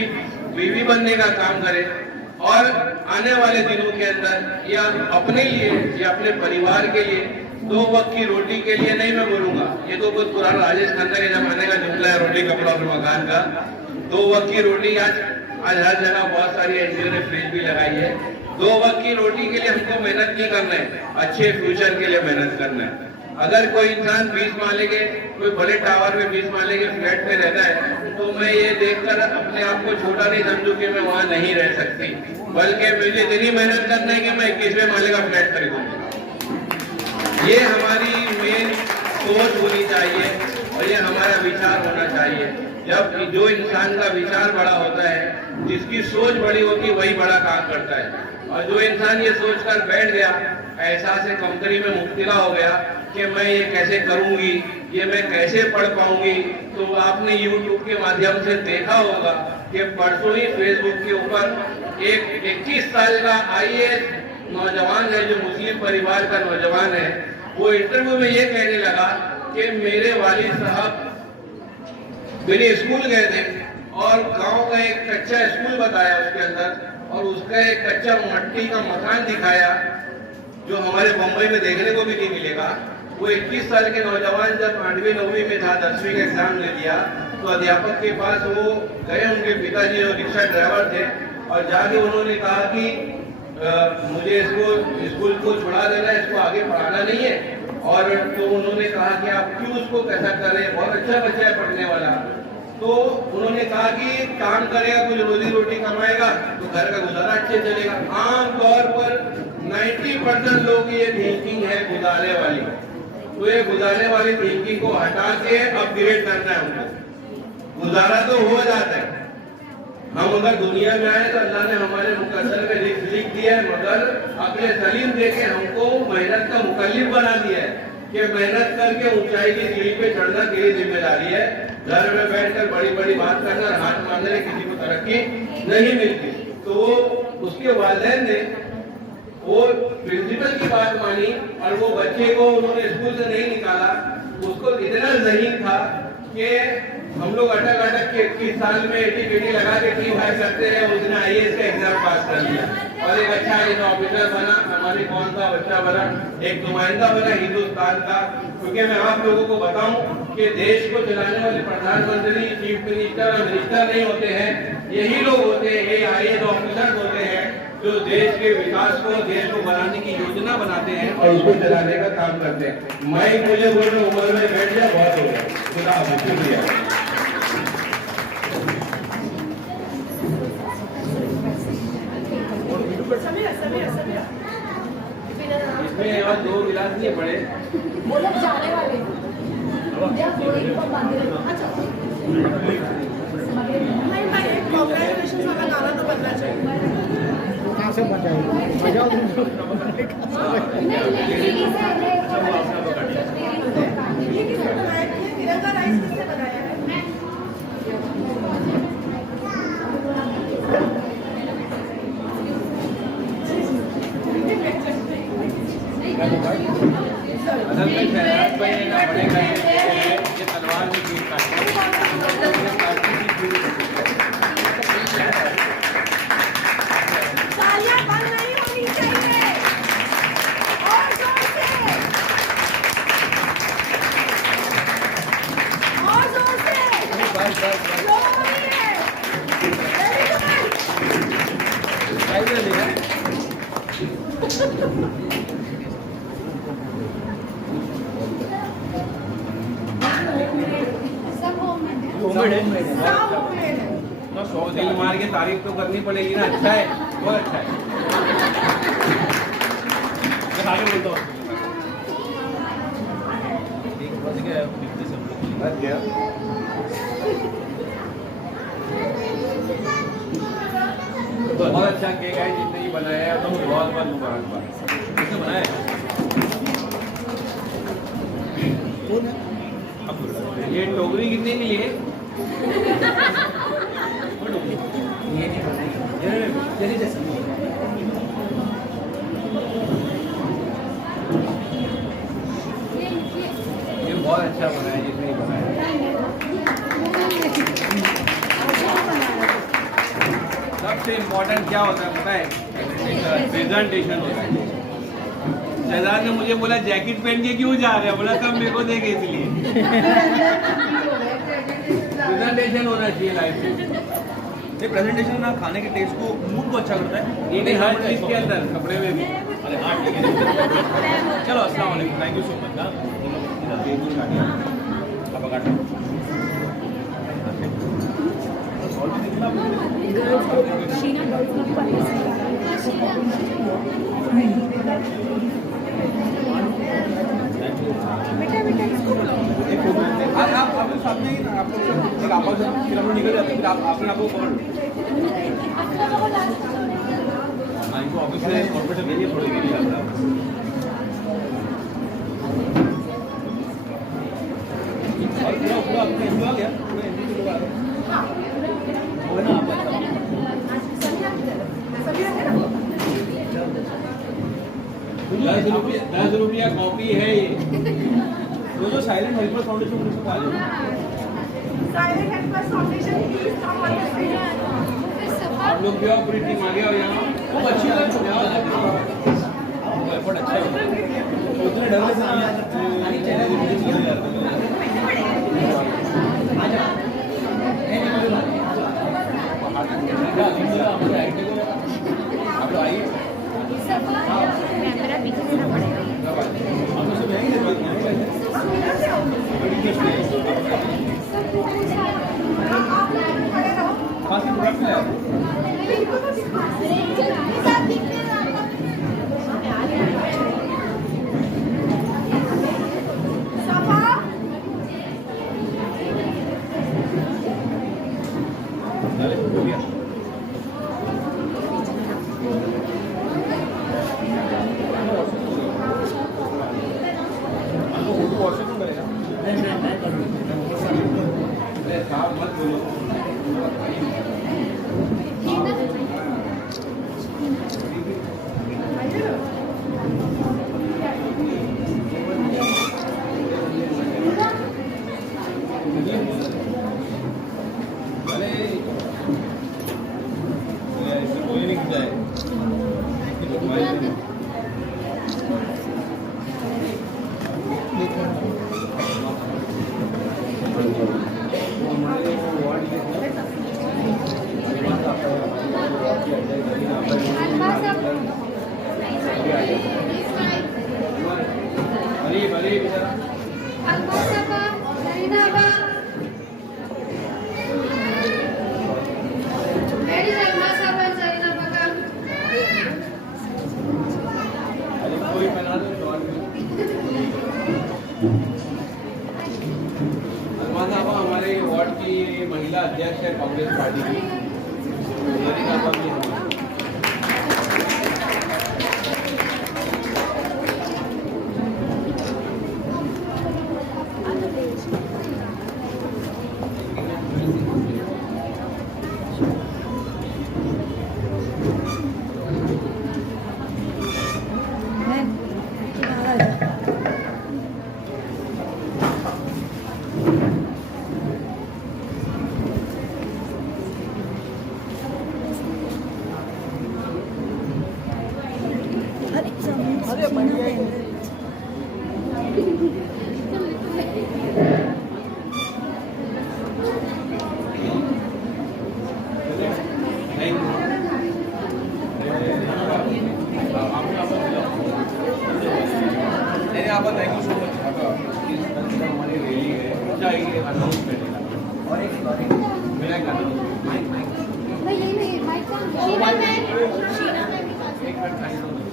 बीवी बनने का काम करे। और आने वाले दिनों के अंदर या अपने लिए या अपने परिवार के लिए 2 वक्त की रोटी के लिए नहीं मैं बोलूंगा, ये तो बहुत पुराना राजेश खन्ना के जमाने का जुमला है, रोटी कपड़ा और मकान का। 2 वक्त की रोटी आज हर जगह बहुत सारी एनजीओ ने फ्रिज भी लगाई है। 2 वक्त की रोटी के लिए हमको मेहनत नहीं करना है, अच्छे फ्यूचर के लिए मेहनत करना है। अगर कोई इंसान 20 माले के कोई बड़े टावर में 20 माले के फ्लैट में रहता है तो मैं ये देखकर अपने आप को छोटा नहीं समझू कि मैं वहाँ नहीं रह सकती, बल्कि मुझे इतनी मेहनत करना है कि मैं 21वें माले का फ्लैट खरीदूंगा। ये हमारी मेन सोच होनी चाहिए और ये हमारा विचार होना चाहिए। जब जो इंसान का विचार बड़ा होता है, जिसकी सोच बड़ी होती है, वही बड़ा काम करता है। और जो इंसान ये सोचकर बैठ गया, एहसास कमतरी में मुब्तला हो गया कि मैं ये कैसे करूंगी, ये मैं कैसे पढ़ पाऊंगी, तो आपने YouTube के माध्यम से देखा होगा कि परसों ही फेसबुक के ऊपर एक 21 साल का IAS नौजवान है, जो मुस्लिम परिवार का नौजवान है, वो इंटरव्यू में ये कहने लगा कि मेरे वालिद साहब मेरे स्कूल गए थे और गांव का एक कच्चा स्कूल बताया उसके अंदर, और उसका एक कच्चा मट्टी का मकान दिखाया जो हमारे बम्बई में देखने को भी नहीं मिलेगा। वो 21 साल के नौजवान जब 8वीं 9वीं में था, 10वीं का एग्जाम ले दिया, तो अध्यापक के पास वो गए, उनके पिताजी जो रिक्शा ड्राइवर थे, और जाके उन्होंने कहा कि मुझे इसको स्कूल को छुड़ा देना है, इसको आगे पढ़ाना नहीं है। और तो उन्होंने कहा कि आप क्यों उसको कैसा कर रहे हैं, बहुत अच्छा बच्चा है पढ़ने वाला। तो उन्होंने कहा कि काम करेगा, कुछ रोजी रोटी कमाएगा तो घर का गुजारा अच्छे चलेगा। आम तौर पर 90% लोग की ये थिंकिंग है गुजारे वाली, तो ये गुजारे वाली थिंकिंग को हटा के अपग्रेड करना है उनको। गुजारा तो हो जाता है, हम अगर दुनिया में आए तो अल्लाह ने हमारे मुकद्दर में लिख दिया है, मगर अपने सलीम देके हमको मेहनत का मुकल्लिफ बना दिया है कि मेहनत करके ऊंचाई की सीढ़ी पे चढ़ना तेरी जिम्मेदारी है। घर में बैठकर बड़ी बड़ी बात करना और हाथ मारने किसी को तरक्की नहीं मिलती। तो उसके वालिदैन ने वो प्रिंसिपल की बात मानी और वो बच्चे को उन्होंने स्कूल से नहीं निकाला। उसको इतना ज़हीन था कि हम लोग अटक अटक के 21 साल में 80 लगा के टी हाई करते हैं, उसने IAS का एग्जाम पास कर लिया और एक अच्छा ऑफिसर बना, हमारे कौन सा बच्चा बना, एक नुमाइंदा बना हिंदुस्तान का। क्योंकि मैं आप लोगों को बताऊं कि देश को चलाने वाले प्रधानमंत्री, चीफ मिनिस्टर और मिनिस्टर नहीं होते हैं, यही लोग होते हैं, ये IAS ऑफिसर होते हैं जो देश के विकास को, देश को बनाने की योजना बनाते हैं और उसको चलाने का काम करते हैं। मैं मुझे बोल रहा उम्र में बैठ गया, बहुत हो गया, खुदा हाफिज़, शुक्रिया। इसमें और 2 गिलास नहीं पड़े, वो लोग जाने वाले कांग्रेचुलेशन वाला गाना तो बनना चाहिए। कहाँ से बजाएंगे, बजाओ तिरंगा राइस किसने बनाया है? असल में शहनाज भाई ने बड़े करने ये तलवार में गिर तालियां बंद नहीं होनी चाहिए, और जोर से, और जोर से, लो है, वेरी गुड। तो 100 दिल मार के तारीफ तो करनी पड़ेगी ना। अच्छा है, बहुत अच्छा है। मैं आगे बोलता हूँ। बहुत अच्छा केक है, जितने ही बनाया है तो बहुत बहुत मुबारकबाद। किसने बनाया? ये टोकरी कितने की लिए? ये बहुत अच्छा बना है, जितने ही बनाया। सबसे इम्पोर्टेंट क्या होता है पता है? प्रेजेंटेशन होता है। शहजाद ने मुझे बोला जैकेट पहन के क्यों जा रहे हैं, बोला सब मेरे को देखे इसलिए। प्रेजेंटेशन होना चाहिए लाइफ में। ये प्रेजेंटेशन ना खाने के टेस्ट को, मूड को अच्छा करता है। ये नहीं हर चीज के अंदर, कपड़े में भी। अरे हाँ ठीक है। चलो अस्सलाम वालेकुम, थैंक यू सो मच। आप काटो। आप साथ में ही ना, आप लोग आपस में फिर हम लोग निकल जाते हैं, फिर आपने आपको इनको ऑफिस से कॉर्पोरेशन भेजिए थोड़ी देर के लिए। और पूरा अपने एंजॉय आ गया, पूरा एंजॉय लोग आ गए। वो है ना आप 10 रुपया कॉपी है ये। वो जो साइलेंट हेल्पर्स फाउंडेशन उसको आ जाओ। साइलेंट हेल्पर्स फाउंडेशन आप लोग भी आओ, पूरी टीम आ गया। और यहाँ बहुत अच्छी एफर्ट अच्छा है। उतने डर से आप लोग आइए। हमारे वार्ड की महिला अध्यक्ष है कांग्रेस पार्टी की।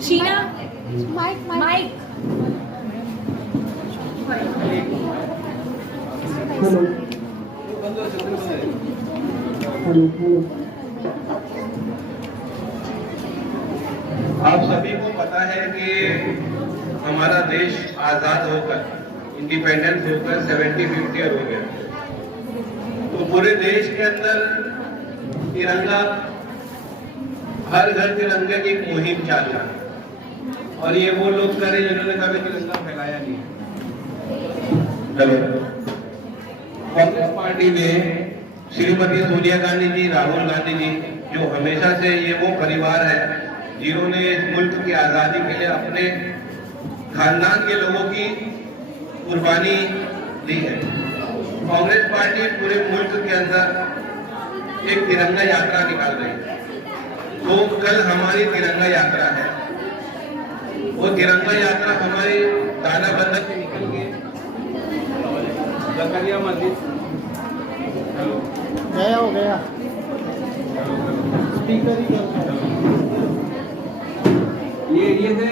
शीना माइक आप सभी को पता है कि हमारा देश आजाद होकर, इंडिपेंडेंस होकर 75 ईयर हो गया। तो पूरे देश के अंदर तिरंगा, हर घर तिरंगे की एक मुहिम चालू है। और ये वो लोग करें जिन्होंने कभी तिरंगा फैलाया नहीं। चलो, कांग्रेस पार्टी में श्रीमती सोनिया गांधी जी, राहुल गांधी जी, जो हमेशा से ये वो परिवार है जिन्होंने इस मुल्क की आजादी के लिए अपने खानदान के लोगों की कुर्बानी दी है। कांग्रेस पार्टी पूरे मुल्क के अंदर एक तिरंगा यात्रा निकाल रही है। तो कल हमारी तिरंगा यात्रा है। वो तिरंगा यात्रा हमारी जकरिया मस्जिद। हेलो गया हो गया स्पीकर ही ये एरिए से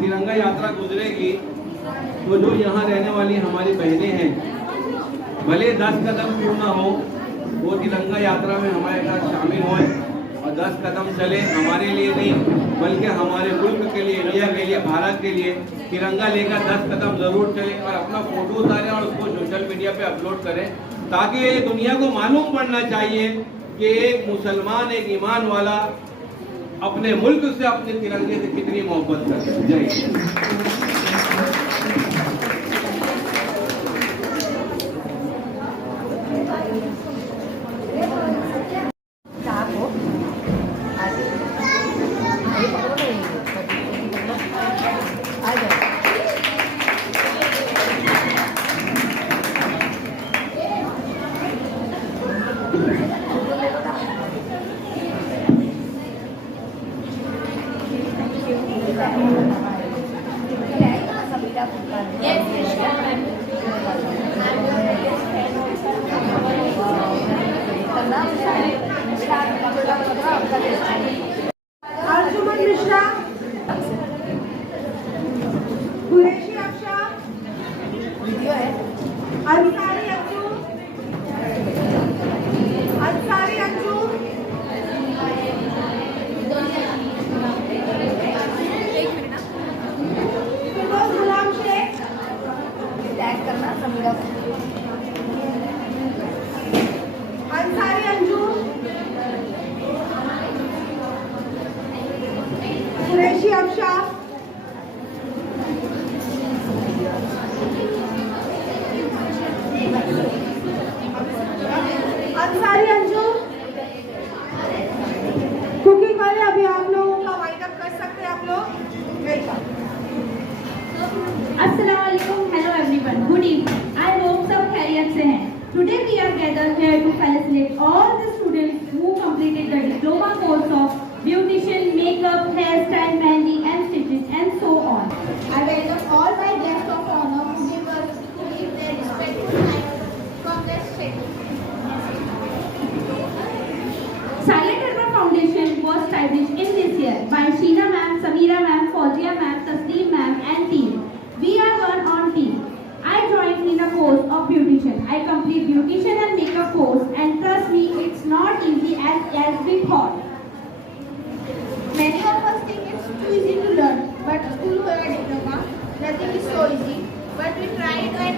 तिरंगा यात्रा गुजरेगी तो जो यहाँ रहने वाली हमारी बहनें हैं, भले 10 कदम क्यों ना हो, वो तिरंगा यात्रा में हमारे साथ शामिल हों और 10 कदम चले, हमारे लिए नहीं बल्कि हमारे मुल्क के लिए, इंडिया के लिए, भारत के लिए तिरंगा लेकर 10 कदम जरूर चले और अपना फोटो उतारें और उसको सोशल मीडिया पे अपलोड करें, ताकि दुनिया को मालूम पड़ना चाहिए कि एक मुसलमान, एक ईमान वाला अपने मुल्क से, अपने तिरंगे से कितनी मोहब्बत करते हैं। जय हिंद। अर्जुमन मिश्रा, कुरैशी अफशा, अंसारी अंजू, फिरोज गुलाम शेख, टैग करना समीरा, अंसारी अंजू, कुरैशी अफशा, अंसारी अंजू। कुकिंग वाले अभी आप लोगों का वाइंड अप कर सकते हैं आप लोग। Welcome. Assalamualaikum, hello everyone. Good evening. I hope सब खैरियत से हैं. Today we are gathered here to felicitate all the students who completed the diploma course of beautician, makeup, hairstyle, mehndi and stitching and so on. I welcome all my guests of honor who give their respectful time from their state. Silent Harbour Foundation was established in this year by Sheena ma'am, Sameera ma'am, Fauzia ma'am, Tasneem ma'am and team. We are one on team. I joined in a course of beautician. I complete beautician and makeup course and trust me, it's not easy as we thought. Many of us think it's too easy to learn, but school or a diploma, nothing is so easy. But we tried and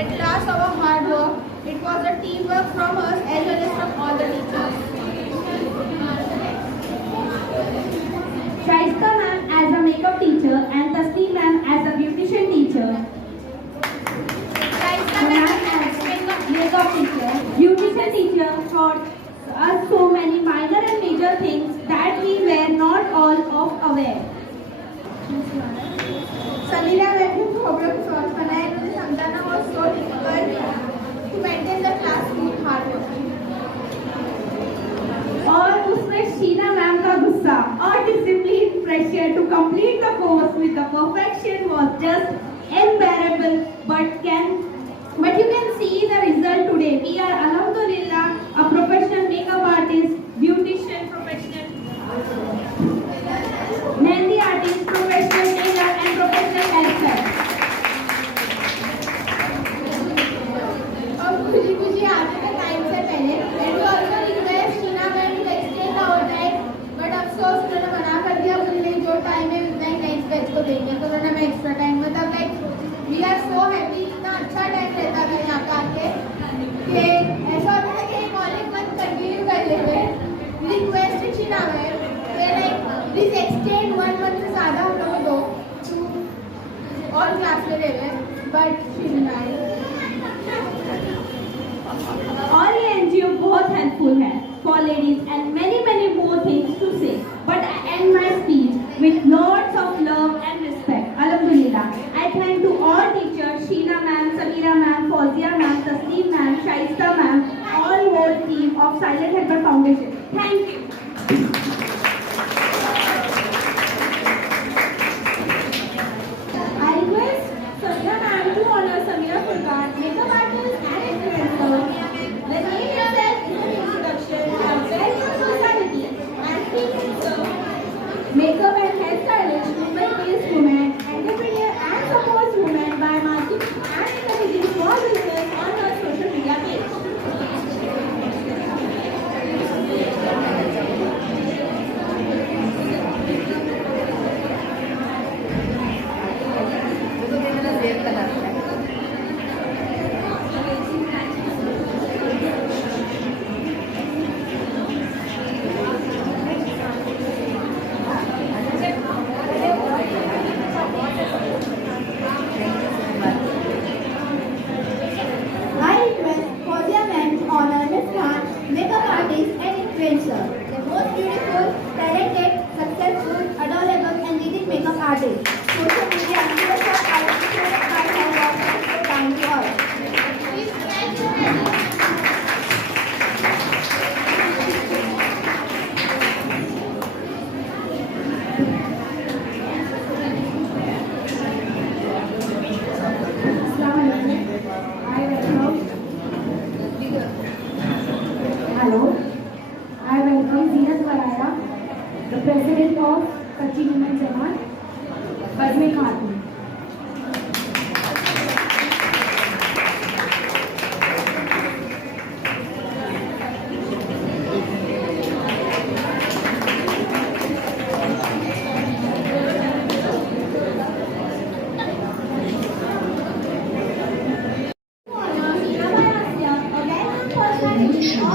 at last our hard work, it was a teamwork from us as well as from all the teachers. Shaista ma'am as a makeup teacher and Tasneem ma'am as a beautician teacher. Shaista ma'am as makeup teacher. Beautician teacher taught us so many minor and major things that we were not all of aware. Sameera ma'am who problem solved बनाए मुझे समझाना was so difficult to maintain the class with hard work. और उसमें शीना मैम का गुस्सा और discipline pressure to complete the course with the perfection was just unbearable, but you can see the result today. We are alhamdulillah a professional makeup artist, beautician professional, mehndi artist, professional tailor and professional hairstyle. और कुछ आने के टाइम से पहले and we also request Sheena ma'am to extend our time, but अफसोस उन्होंने मना कर दिया, बोले जो टाइम है उतना ही नेक्स्ट बैच को देंगे, तो उन्होंने हमें एक्स्ट्रा टाइम मतलब like we are so happy, इतना अच्छा टाइम रहता था यहाँ का आके कि ऐसा होता था कि एक और एक मंथ कंटिन्यू कर लेते। Request Sheena ma'am like please extend 1 मंथ से ज़्यादा हम लोग दो और क्लास में ले लें, बट Sheena और ये NGO बहुत हेल्पफुल है for ladies and many more things to say, but I end my speech with lots of love and respect. Alhamdulillah. I thank to all teachers, Sheena ma'am, Sameera ma'am, Fauzia ma'am, Tasneem ma'am, Shaista ma'am, all whole team of Silent Harbour Foundation. Thank you. I request Sameera ma'am to honor Sameera Furqan, makeup artist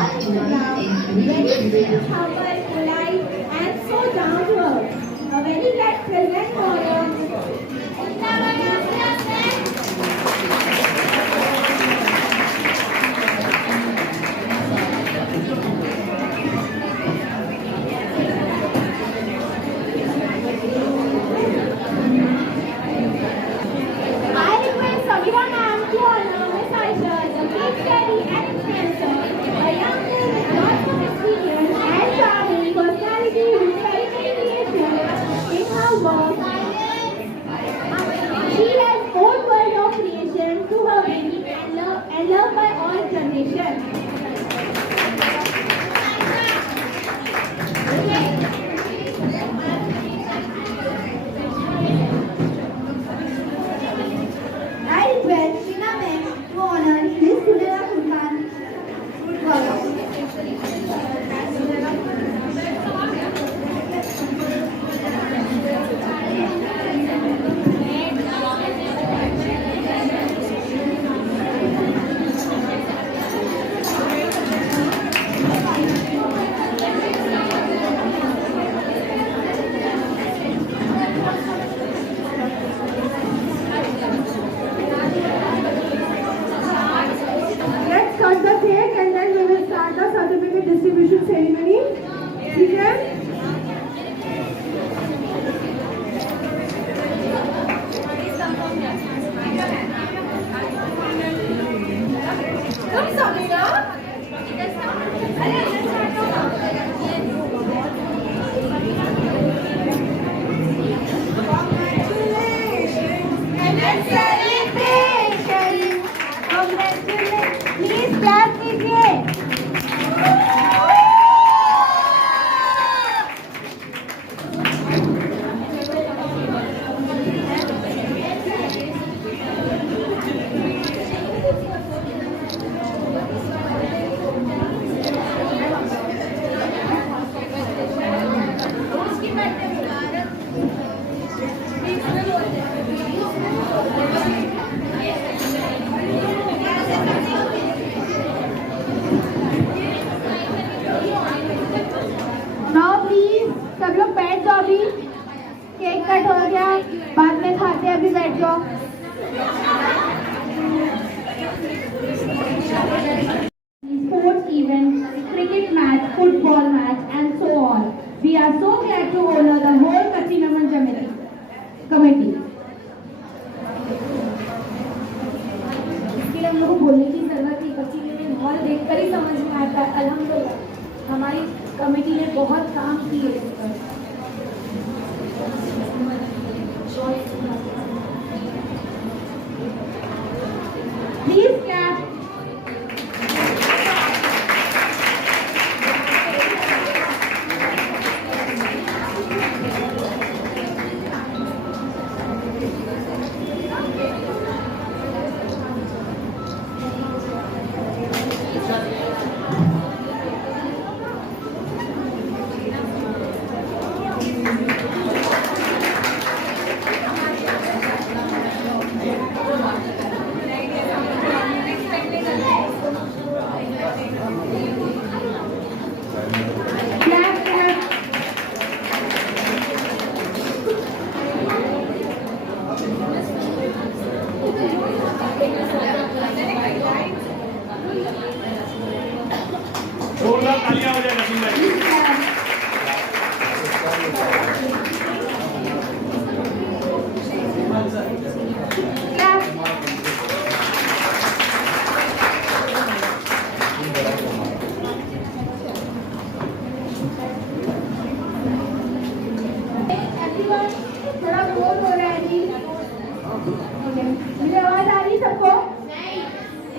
all in the ground, very sweet, humble, polite, and so down to earth. A very glad present for distribution ceremony. ठीक है? Please clap कीजिए. सब लोग बैठ जाओ. अभी cake cut हो गया, बाद में खाते हैं. अभी बैठ जाओ. Sports event, cricket match, football match, and so on. We are so glad to honor the whole Kachhi Naman committee. इसके लिए हम लोग को बोलने की जरूरत है. कच्ची में हॉल देखकर ही समझ में आता है. अल्हम्दुलिल्लाह हमारी कमेटी ने बहुत काम किए इस पर. Please clap. तालियां हो जाए नसीम भाई. थोड़ा बोर हो रहा है जी. मुझे आवाज आ रही सबको?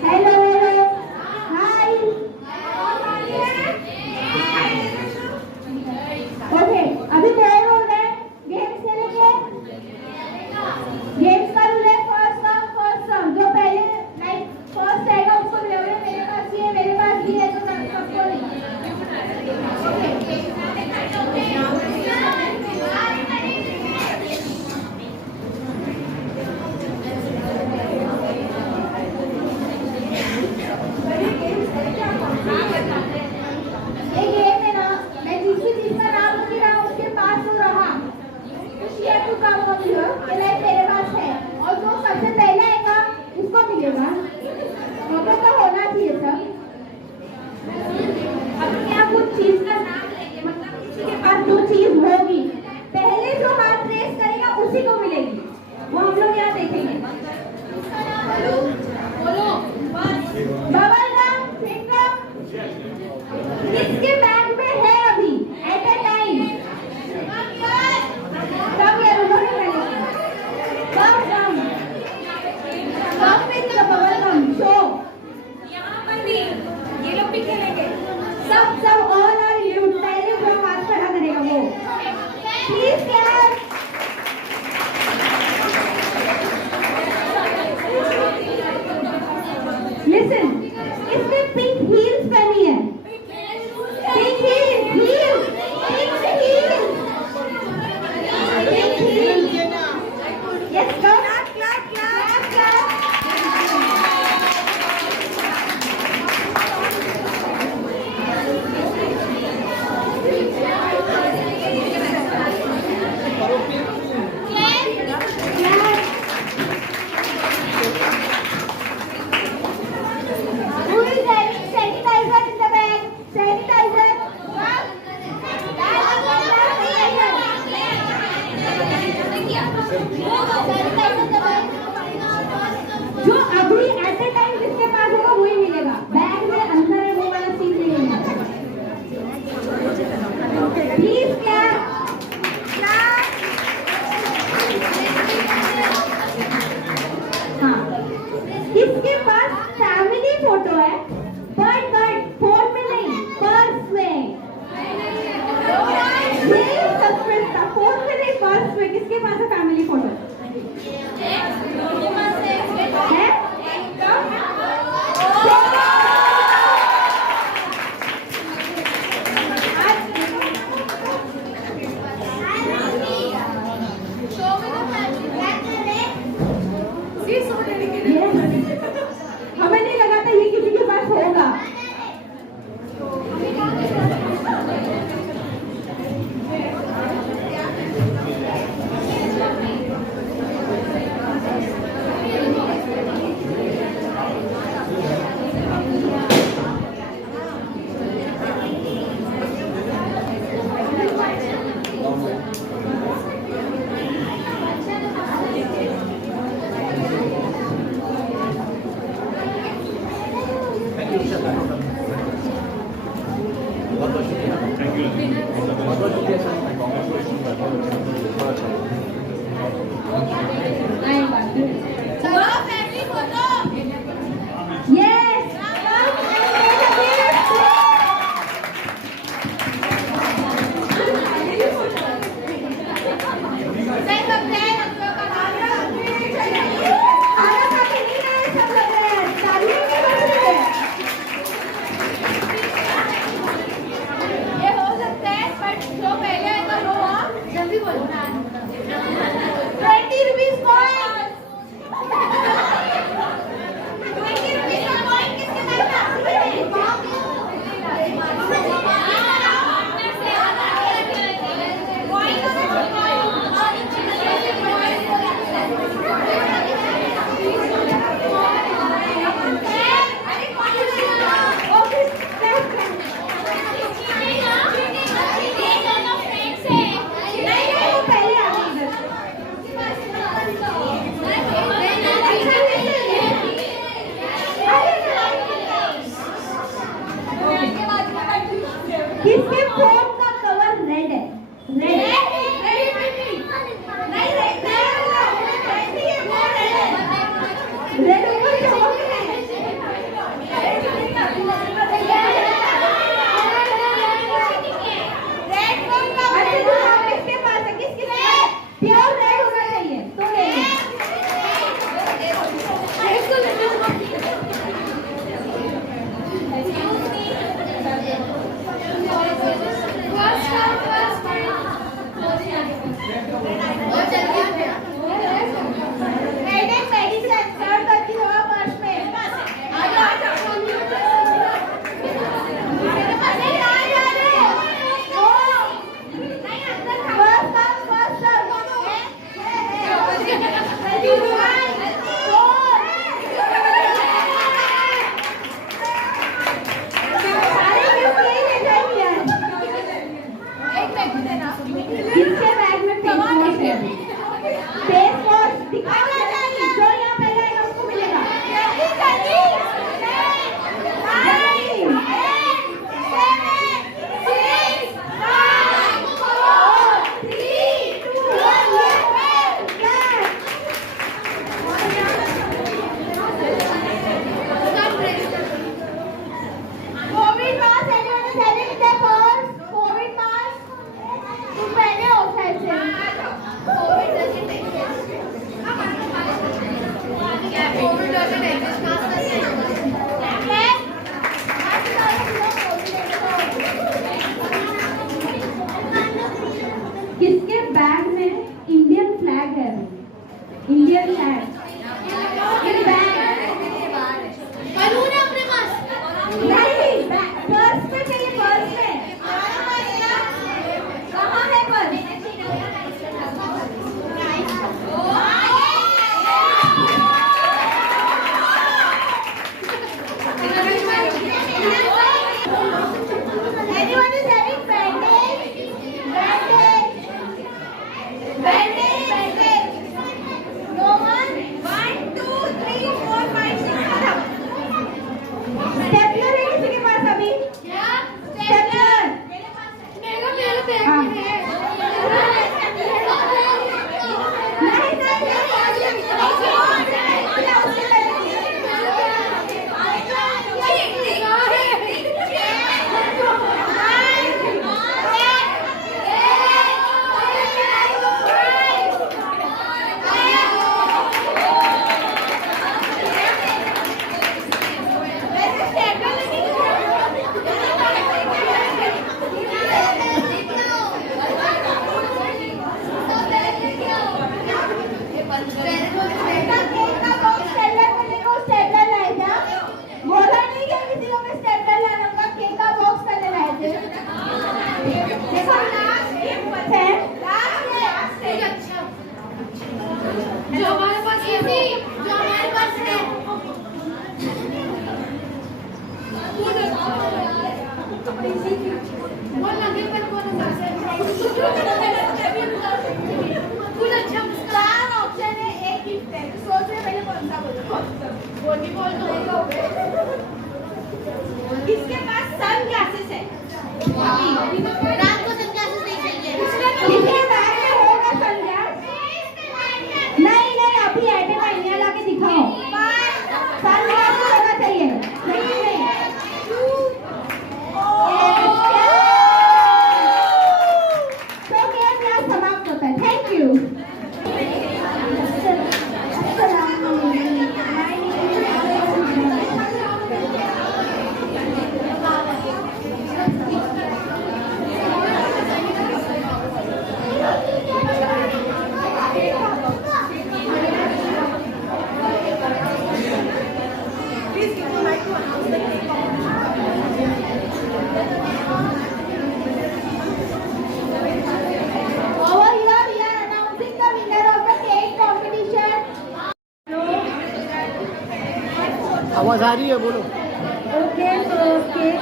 Hello hello hi. ओके अभी बोर हो रहे हैं. गेम्स खेलेंगे. गेम्स का रूल है फर्स्ट कम फर्स्ट सर्व. जो पहले लाइक फर्स्ट आएगा उसको मिलोगे. मेरे पास भी है मेरे पास भी है तो सबको कुछ अच्छा चार ऑप्शन है, एक गिफ्ट है, तो सोच रहे पहले कौन सा बोलो। बोली बोल दो। किसके पास सन ग्लासेस है? रात को सन ग्लासेस नहीं चाहिए। किसके बैग में होगा सन ग्लास? नहीं नहीं, अभी आइटम आइडिया लाके दिखाओ। सन ग्लासेस होना चाहिए। नहीं नहीं। तो क्या क्लास समाप्त होता है। Thank you. Over here we are announcing the winner of the cake competition. आवाज आ रही है, बोलो। ओके, तो केक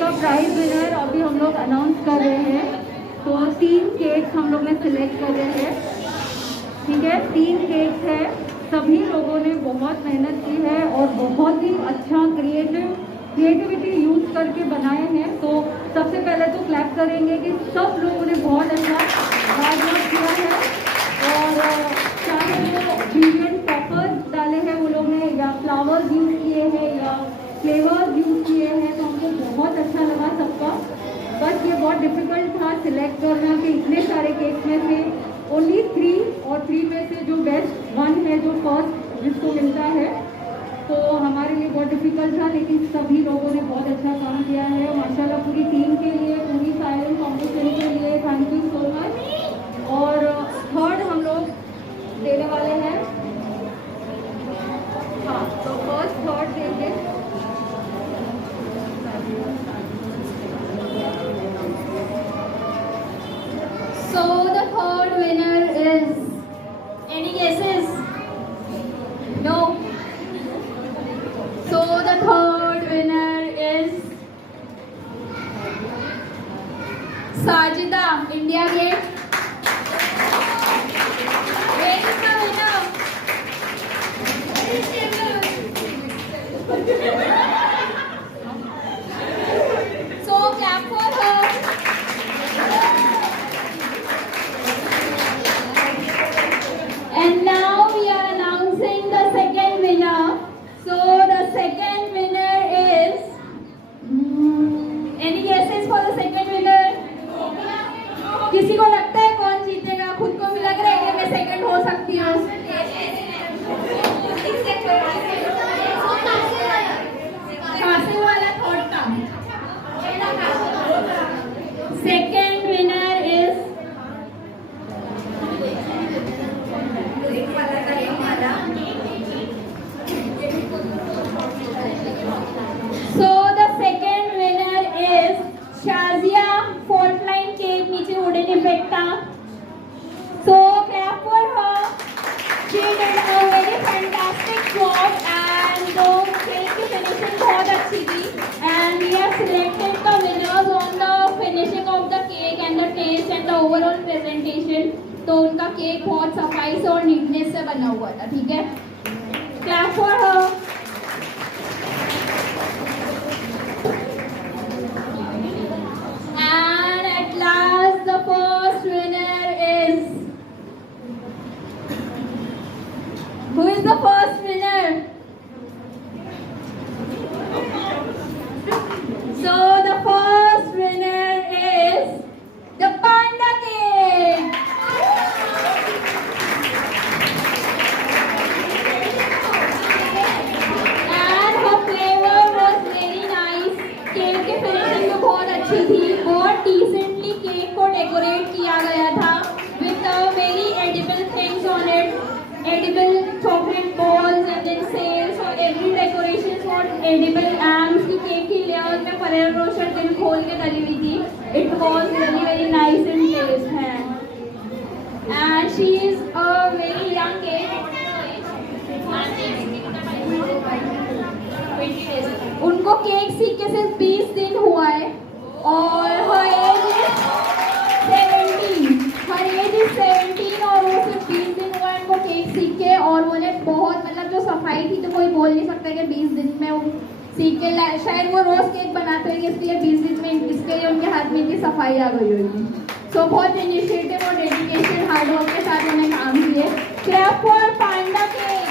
का प्राइज विनर अभी हम लोग अनाउंस कर रहे हैं। तो 3 केक्स हम लोग ने सिलेक्ट कर रहे हैं, ठीक है। 3 केक्स है, सभी लोगों ने बहुत मेहनत की है और बहुत ही अच्छा क्रिएटिविटी यूज करके बनाए हैं। तो सबसे पहले तो क्लैप करेंगे कि सब लोगों ने बहुत अच्छा हार्ड वर्क किया है। और चाहे वो ब्रिलियंट पेपर्स डाले हैं वो लोग ने, या फ्लावर्स यूज किए हैं, या फ्लेवर्स यूज किए हैं, तो हमको बहुत अच्छा लगा सबका। बस ये बहुत डिफिकल्ट था सिलेक्ट करना कि इतने सारे केक्स में से ओनली 3, और 3 में से जो बेस्ट 1 है, जो फर्स्ट जिसको मिलता है, तो हमारे लिए बहुत डिफिकल्ट था। लेकिन सभी लोगों ने बहुत अच्छा काम किया है माशाल्लाह। पूरी टीम के लिए, पूरी साइलेंट कॉम्पिटिशन के लिए थैंक यू सो मच। और थर्ड हम लोग देने वाले हैं, हाँ, तो फर्स्ट थर्ड देंगे। So the third winner is, any guesses? No. So the third winner is Sajida, India Gate. Where is the winner? So clap for her. And now we are announcing the second winner. So the second winner is, any guesses for the second winner? किसी को लगता है कौन जीतेगा? खुद को भी लग रहा है कि मैं सेकंड हो सकती हूँ। कासे वाला थॉट था। Second winner is, so the second winner is Shazia Fort Line Cake, नीचे wooden effect था। So clap for her. She did a very fantastic job and तो cake की finishing बहुत अच्छी थी। And we have selected the winners on the finishing of the cake and the taste and the overall presentation. तो उनका केक बहुत सफाई से और नीटनेस से बना हुआ था, ठीक है। Clap for her. And at last the first winner is, who is the first winner? So the first winner is the Panda Cake. And her flavor was very nice. Cake की फिनिशिंग भी बहुत अच्छी थी। बहुत डिसेंटली केक को डेकोरेट किया गया था with very edible things on it, edible chocolate balls and then shells, और every decoration was edible. And उसकी केक की लेयर में फरेरो रोशर दिल खोल के डली हुई थी। It was really very nice in taste है। And she is a very young cake. उनको केक सीख के सिर्फ 20 दिन हुआ है और her age is बहुत मतलब जो सफाई थी तो कोई बोल नहीं सकता कि 20 दिन में वो सीख के शायद वो रोज केक बनाते हैं इसके लिए 20 दिन में इसके लिए उनके हाथ में इतनी सफाई आ गई होगी। सो बहुत इनिशिएटिव और डेडिकेशन हार्डवर्क के साथ उन्होंने काम किए। Clap for Panda cake.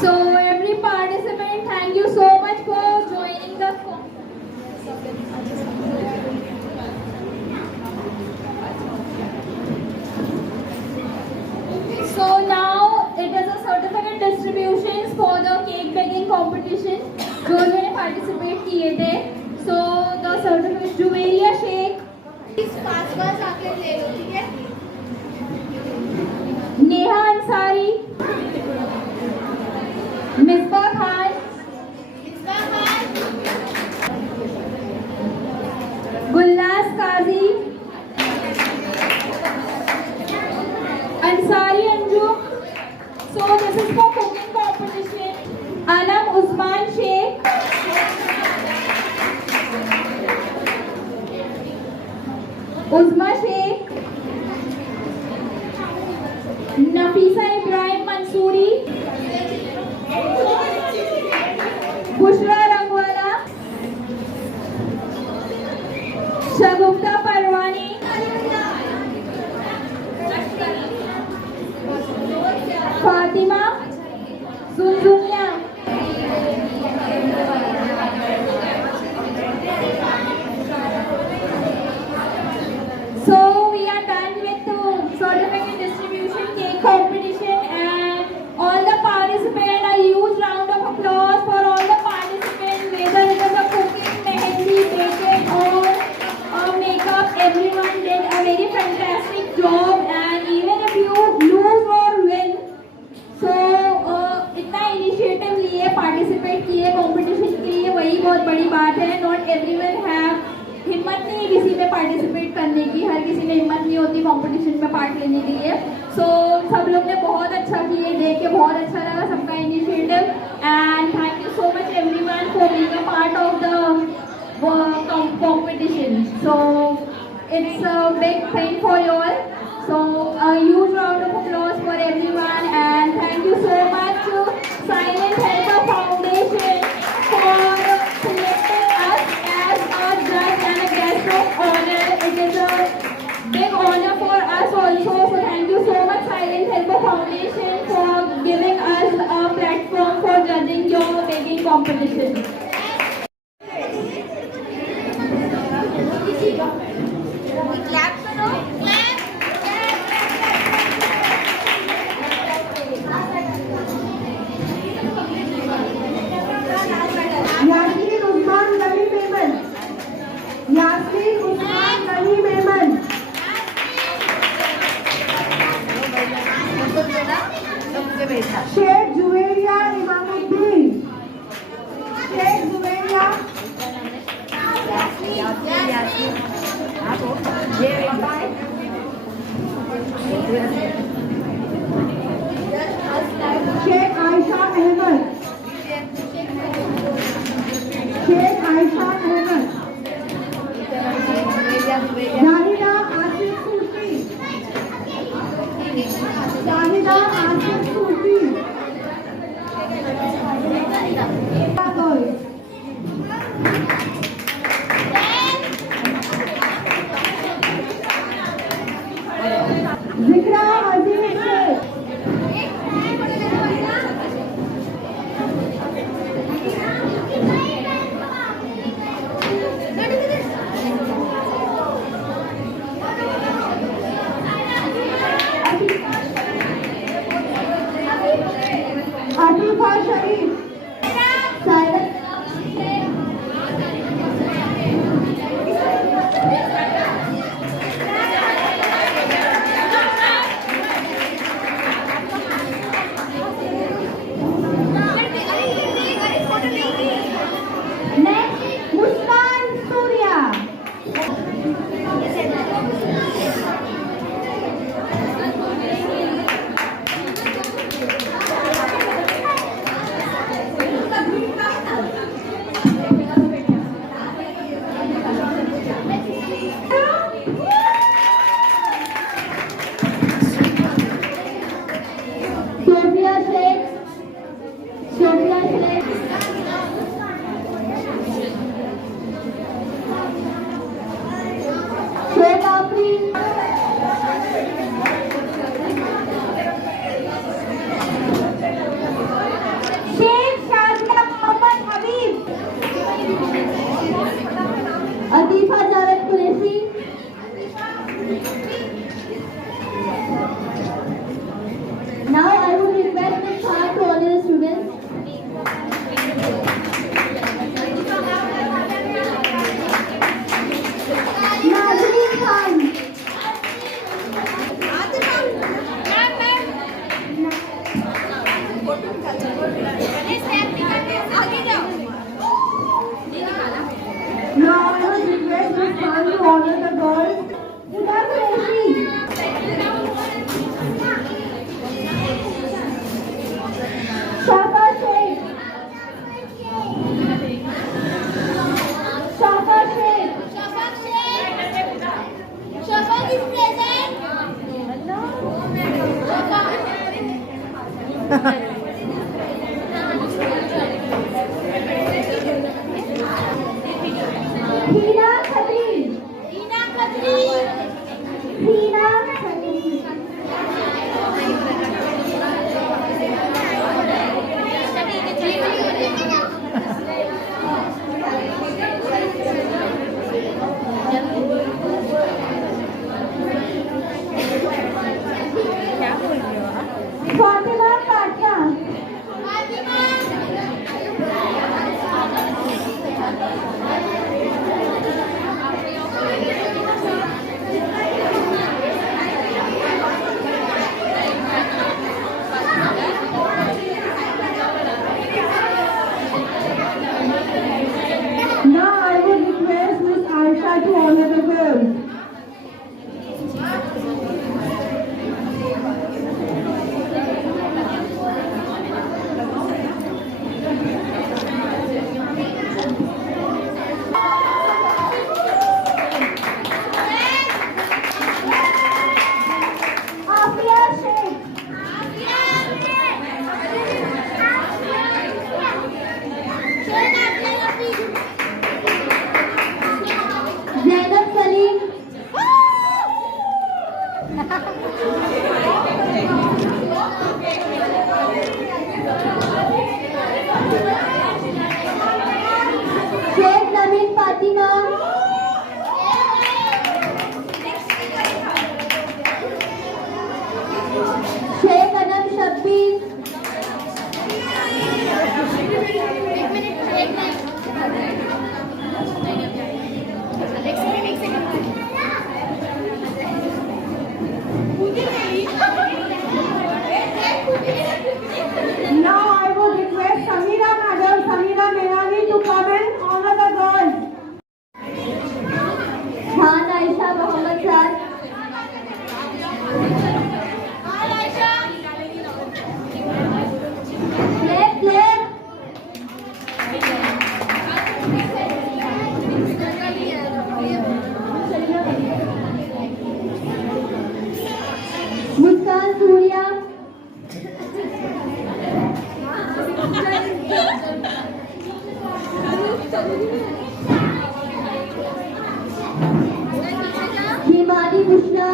So every participant, thank you so much for joining the So now it is a certificate distributions for the cake baking competition जो उन्होंने participate किए थे। So the certificate जुवेरिया शेख इस पास आके ले लो, ठीक है। नेहा अंसारी, मिसबा खान, गुलनाज काजी, अंसारी Anju. So this is for cooking competition. Anam उस्मान शेख, Usma शेख, नफीसा इब्राहिम Mansuri, Bushra Rangwala, Shagufta Parwani, Fatima Sunjunia. So we are done with the certificate distribution cake competition and all the participants. A huge round of applause for all the participants, whether it was a cooking, mehendi, baking or makeup. Everyone did a very fantastic job, and even if you lose or win, so इतना इनिशिएटिव लिए पार्टिसिपेट किए कंपटीशन के लिए, वही बहुत बड़ी बात है। नॉट एवरीवन हैव हिम्मत नहीं है किसी में पार्टिसिपेट करने की, हर किसी में हिम्मत नहीं होती कंपटीशन में पार्ट लेने के लिए। सो सब लोग ने बहुत अच्छा किए, देख के बहुत अच्छा लगा सबका initiative. And thank you so much everyone for being a part of the competition. So it's a big thing for you all. So a huge round of applause for everyone, and thank you so much to Silent Helper Foundation for selecting us as a judge and a guest of honor. It is a big honor for us also. So thank you so much Silent Helper Foundation for giving us a platform for judging your baking competition. Yasmeen Usman Gani Memon, Yasmeen Usman Gani Memon, Sheikh Juveria Imamuddin, Sheikh Juveria, Sheikh Ayesha Ahmed, Sheikh Ayesha Ahmed, Zahida Asif Sufi, Zahida Asif Sufi, Zikra Aziz Sheikh, Now I would request Samira Madam, Samira Menani to come and honor the girls. Khan Aisha Mohammed Sir. Play. Muskan Surya. Himani Bushra.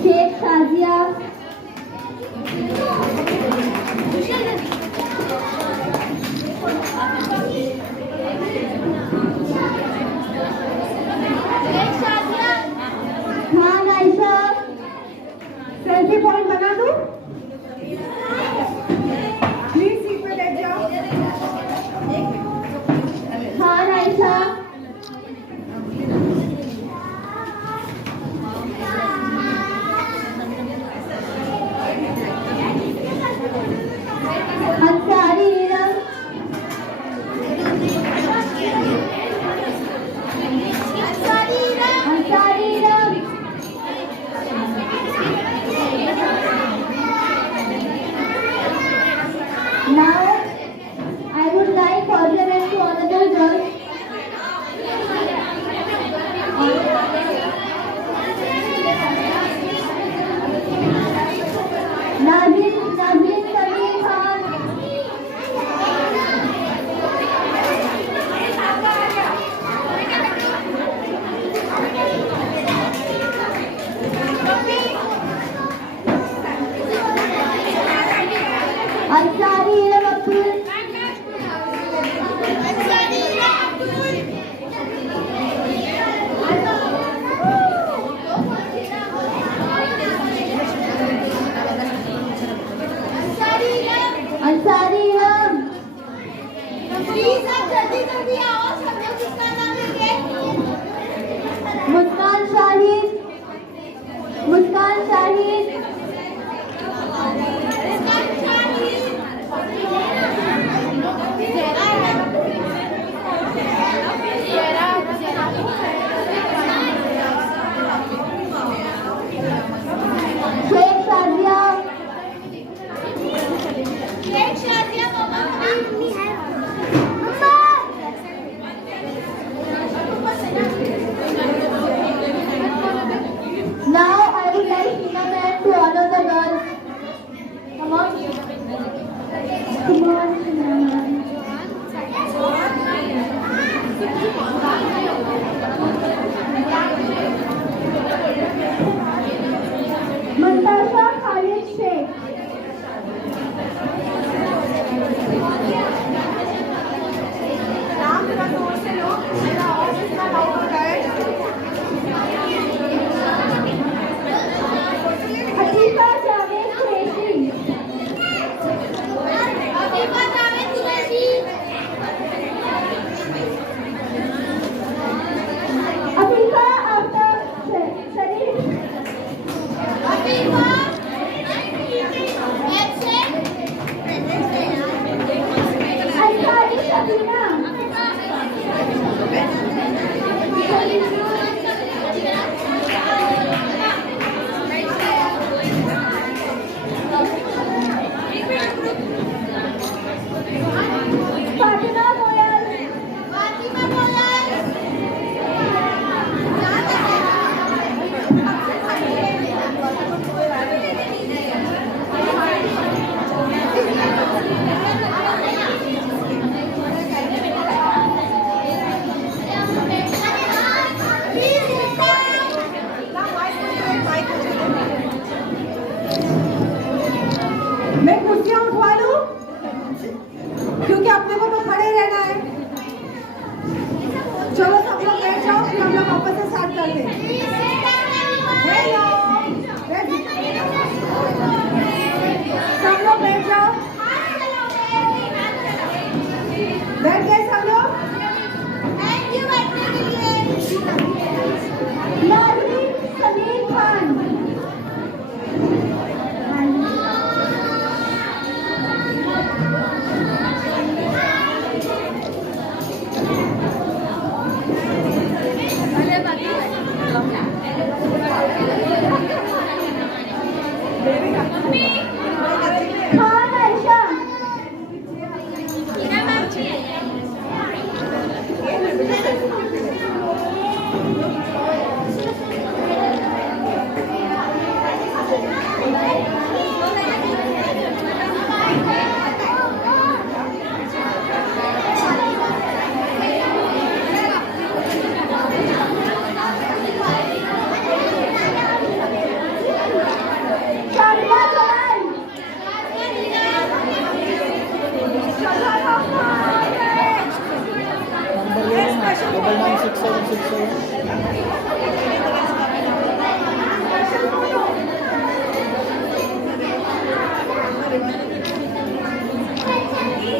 Sheikh Shazia. Khan Aisha. Selfie point बना दूं? Please seat पे बैठ जाओ। खान आयशा। अंसारी नीलम। अंसारी नीलम। Now, I would like compliments to honorable girls. Nazin Sameer Khan. Ansari Ilham Abdul. Ansari इलम। प्लीज आप जल्दी आओ, सब लोग किसका नाम लेंगे? मुस्कान शाहिद। मुस्कान शाहिद। शेख शाजिया। शेख शाजिया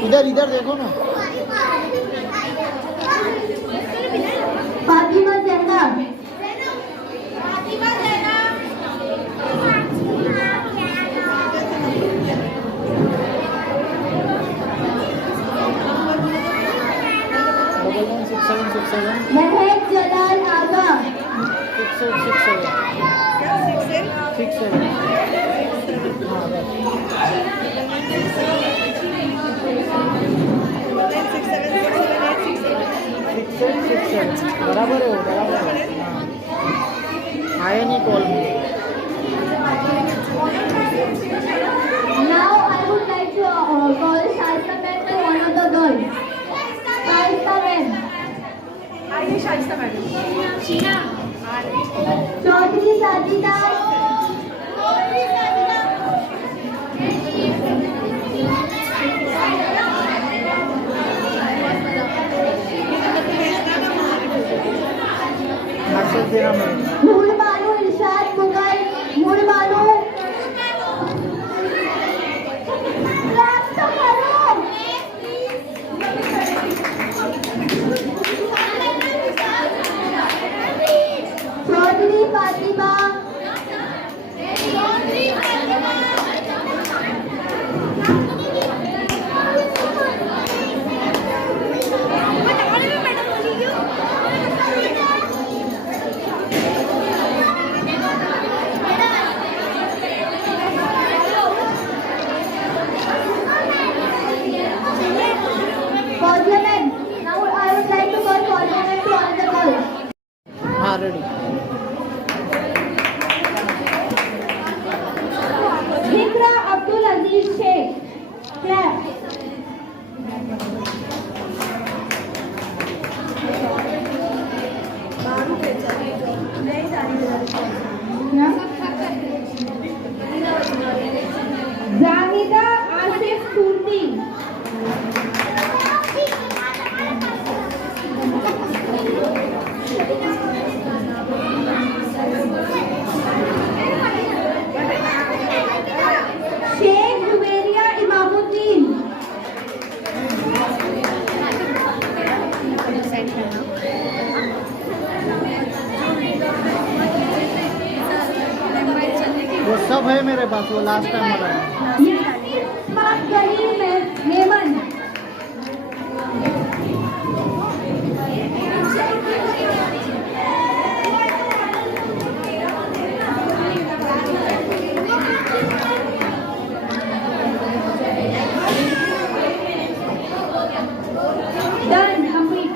इधर इधर देखो ना। फातिमा जैनब। महक जलाल आगा। 6867 बराबर है, बराबर है। आया नहीं कॉल में। Now I would like to call Shaista ma'am to one of the girls. Shaista ma'am. आइए शाइस्ता मैडम। चौधरी साजिदा। मूल बानू इरशाद मुगल। मूल Banu. Chaudhary Fatima. Now I would like to call compliment to all the girls. हाँ रेडी। जिक्रा अब्दुल अजीज शेख। क्लैप। जाहिदा आसिफ सूरती। शेख जुबेरिया इमामुद्दीन। वो सब है मेरे पास, वो लास्ट टाइम वाला है। मेमन। Done, complete.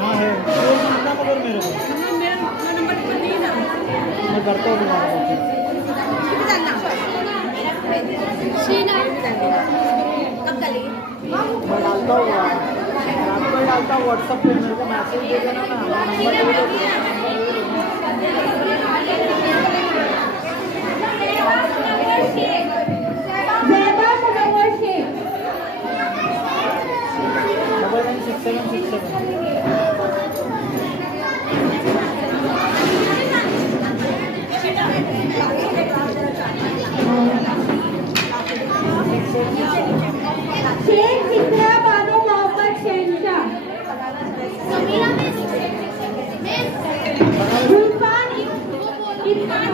हाँ है, वो कितना नंबर मेरे को? मैं करता हूँ तुम्हारा बच्चे। मैं डालता हूँ, रात को ही डालता हूँ व्हाट्सएप पे, मेरे को मैसेज दे देना ना, नंबर दे देना। ज़ैबा मुनव्वर शेख। 996767। शेख जिक्रा बानो मोहम्मद शहनशाह। गुलफान इरफान।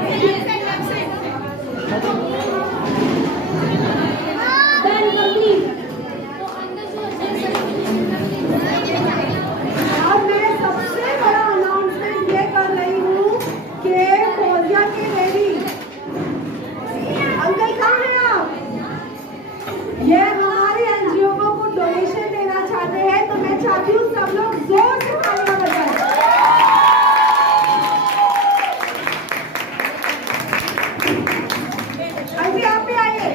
Done, complete. अब मैं सबसे बड़ा अनाउंसमेंट ये कर रही हूँ कि फौजिया के रेडी अंकल कहाँ हैं आप? ये हमारे एनजीओ को कुछ डोनेशन देना चाहते हैं, तो मैं चाहती हूँ सब लोग जोर से तालियां बजाएं। आंटी आप भी आइए।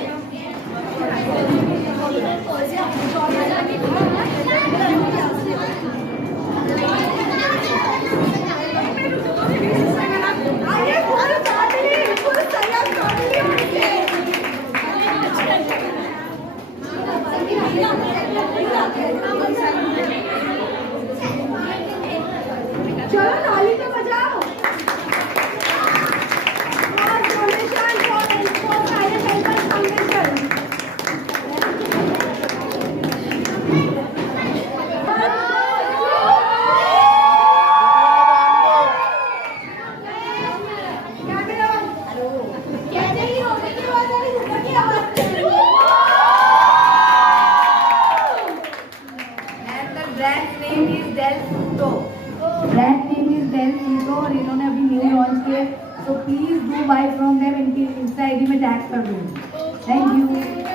buy from them, इनकी इंस्टा आईडी में टैग कर दूँ। Thank you.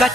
का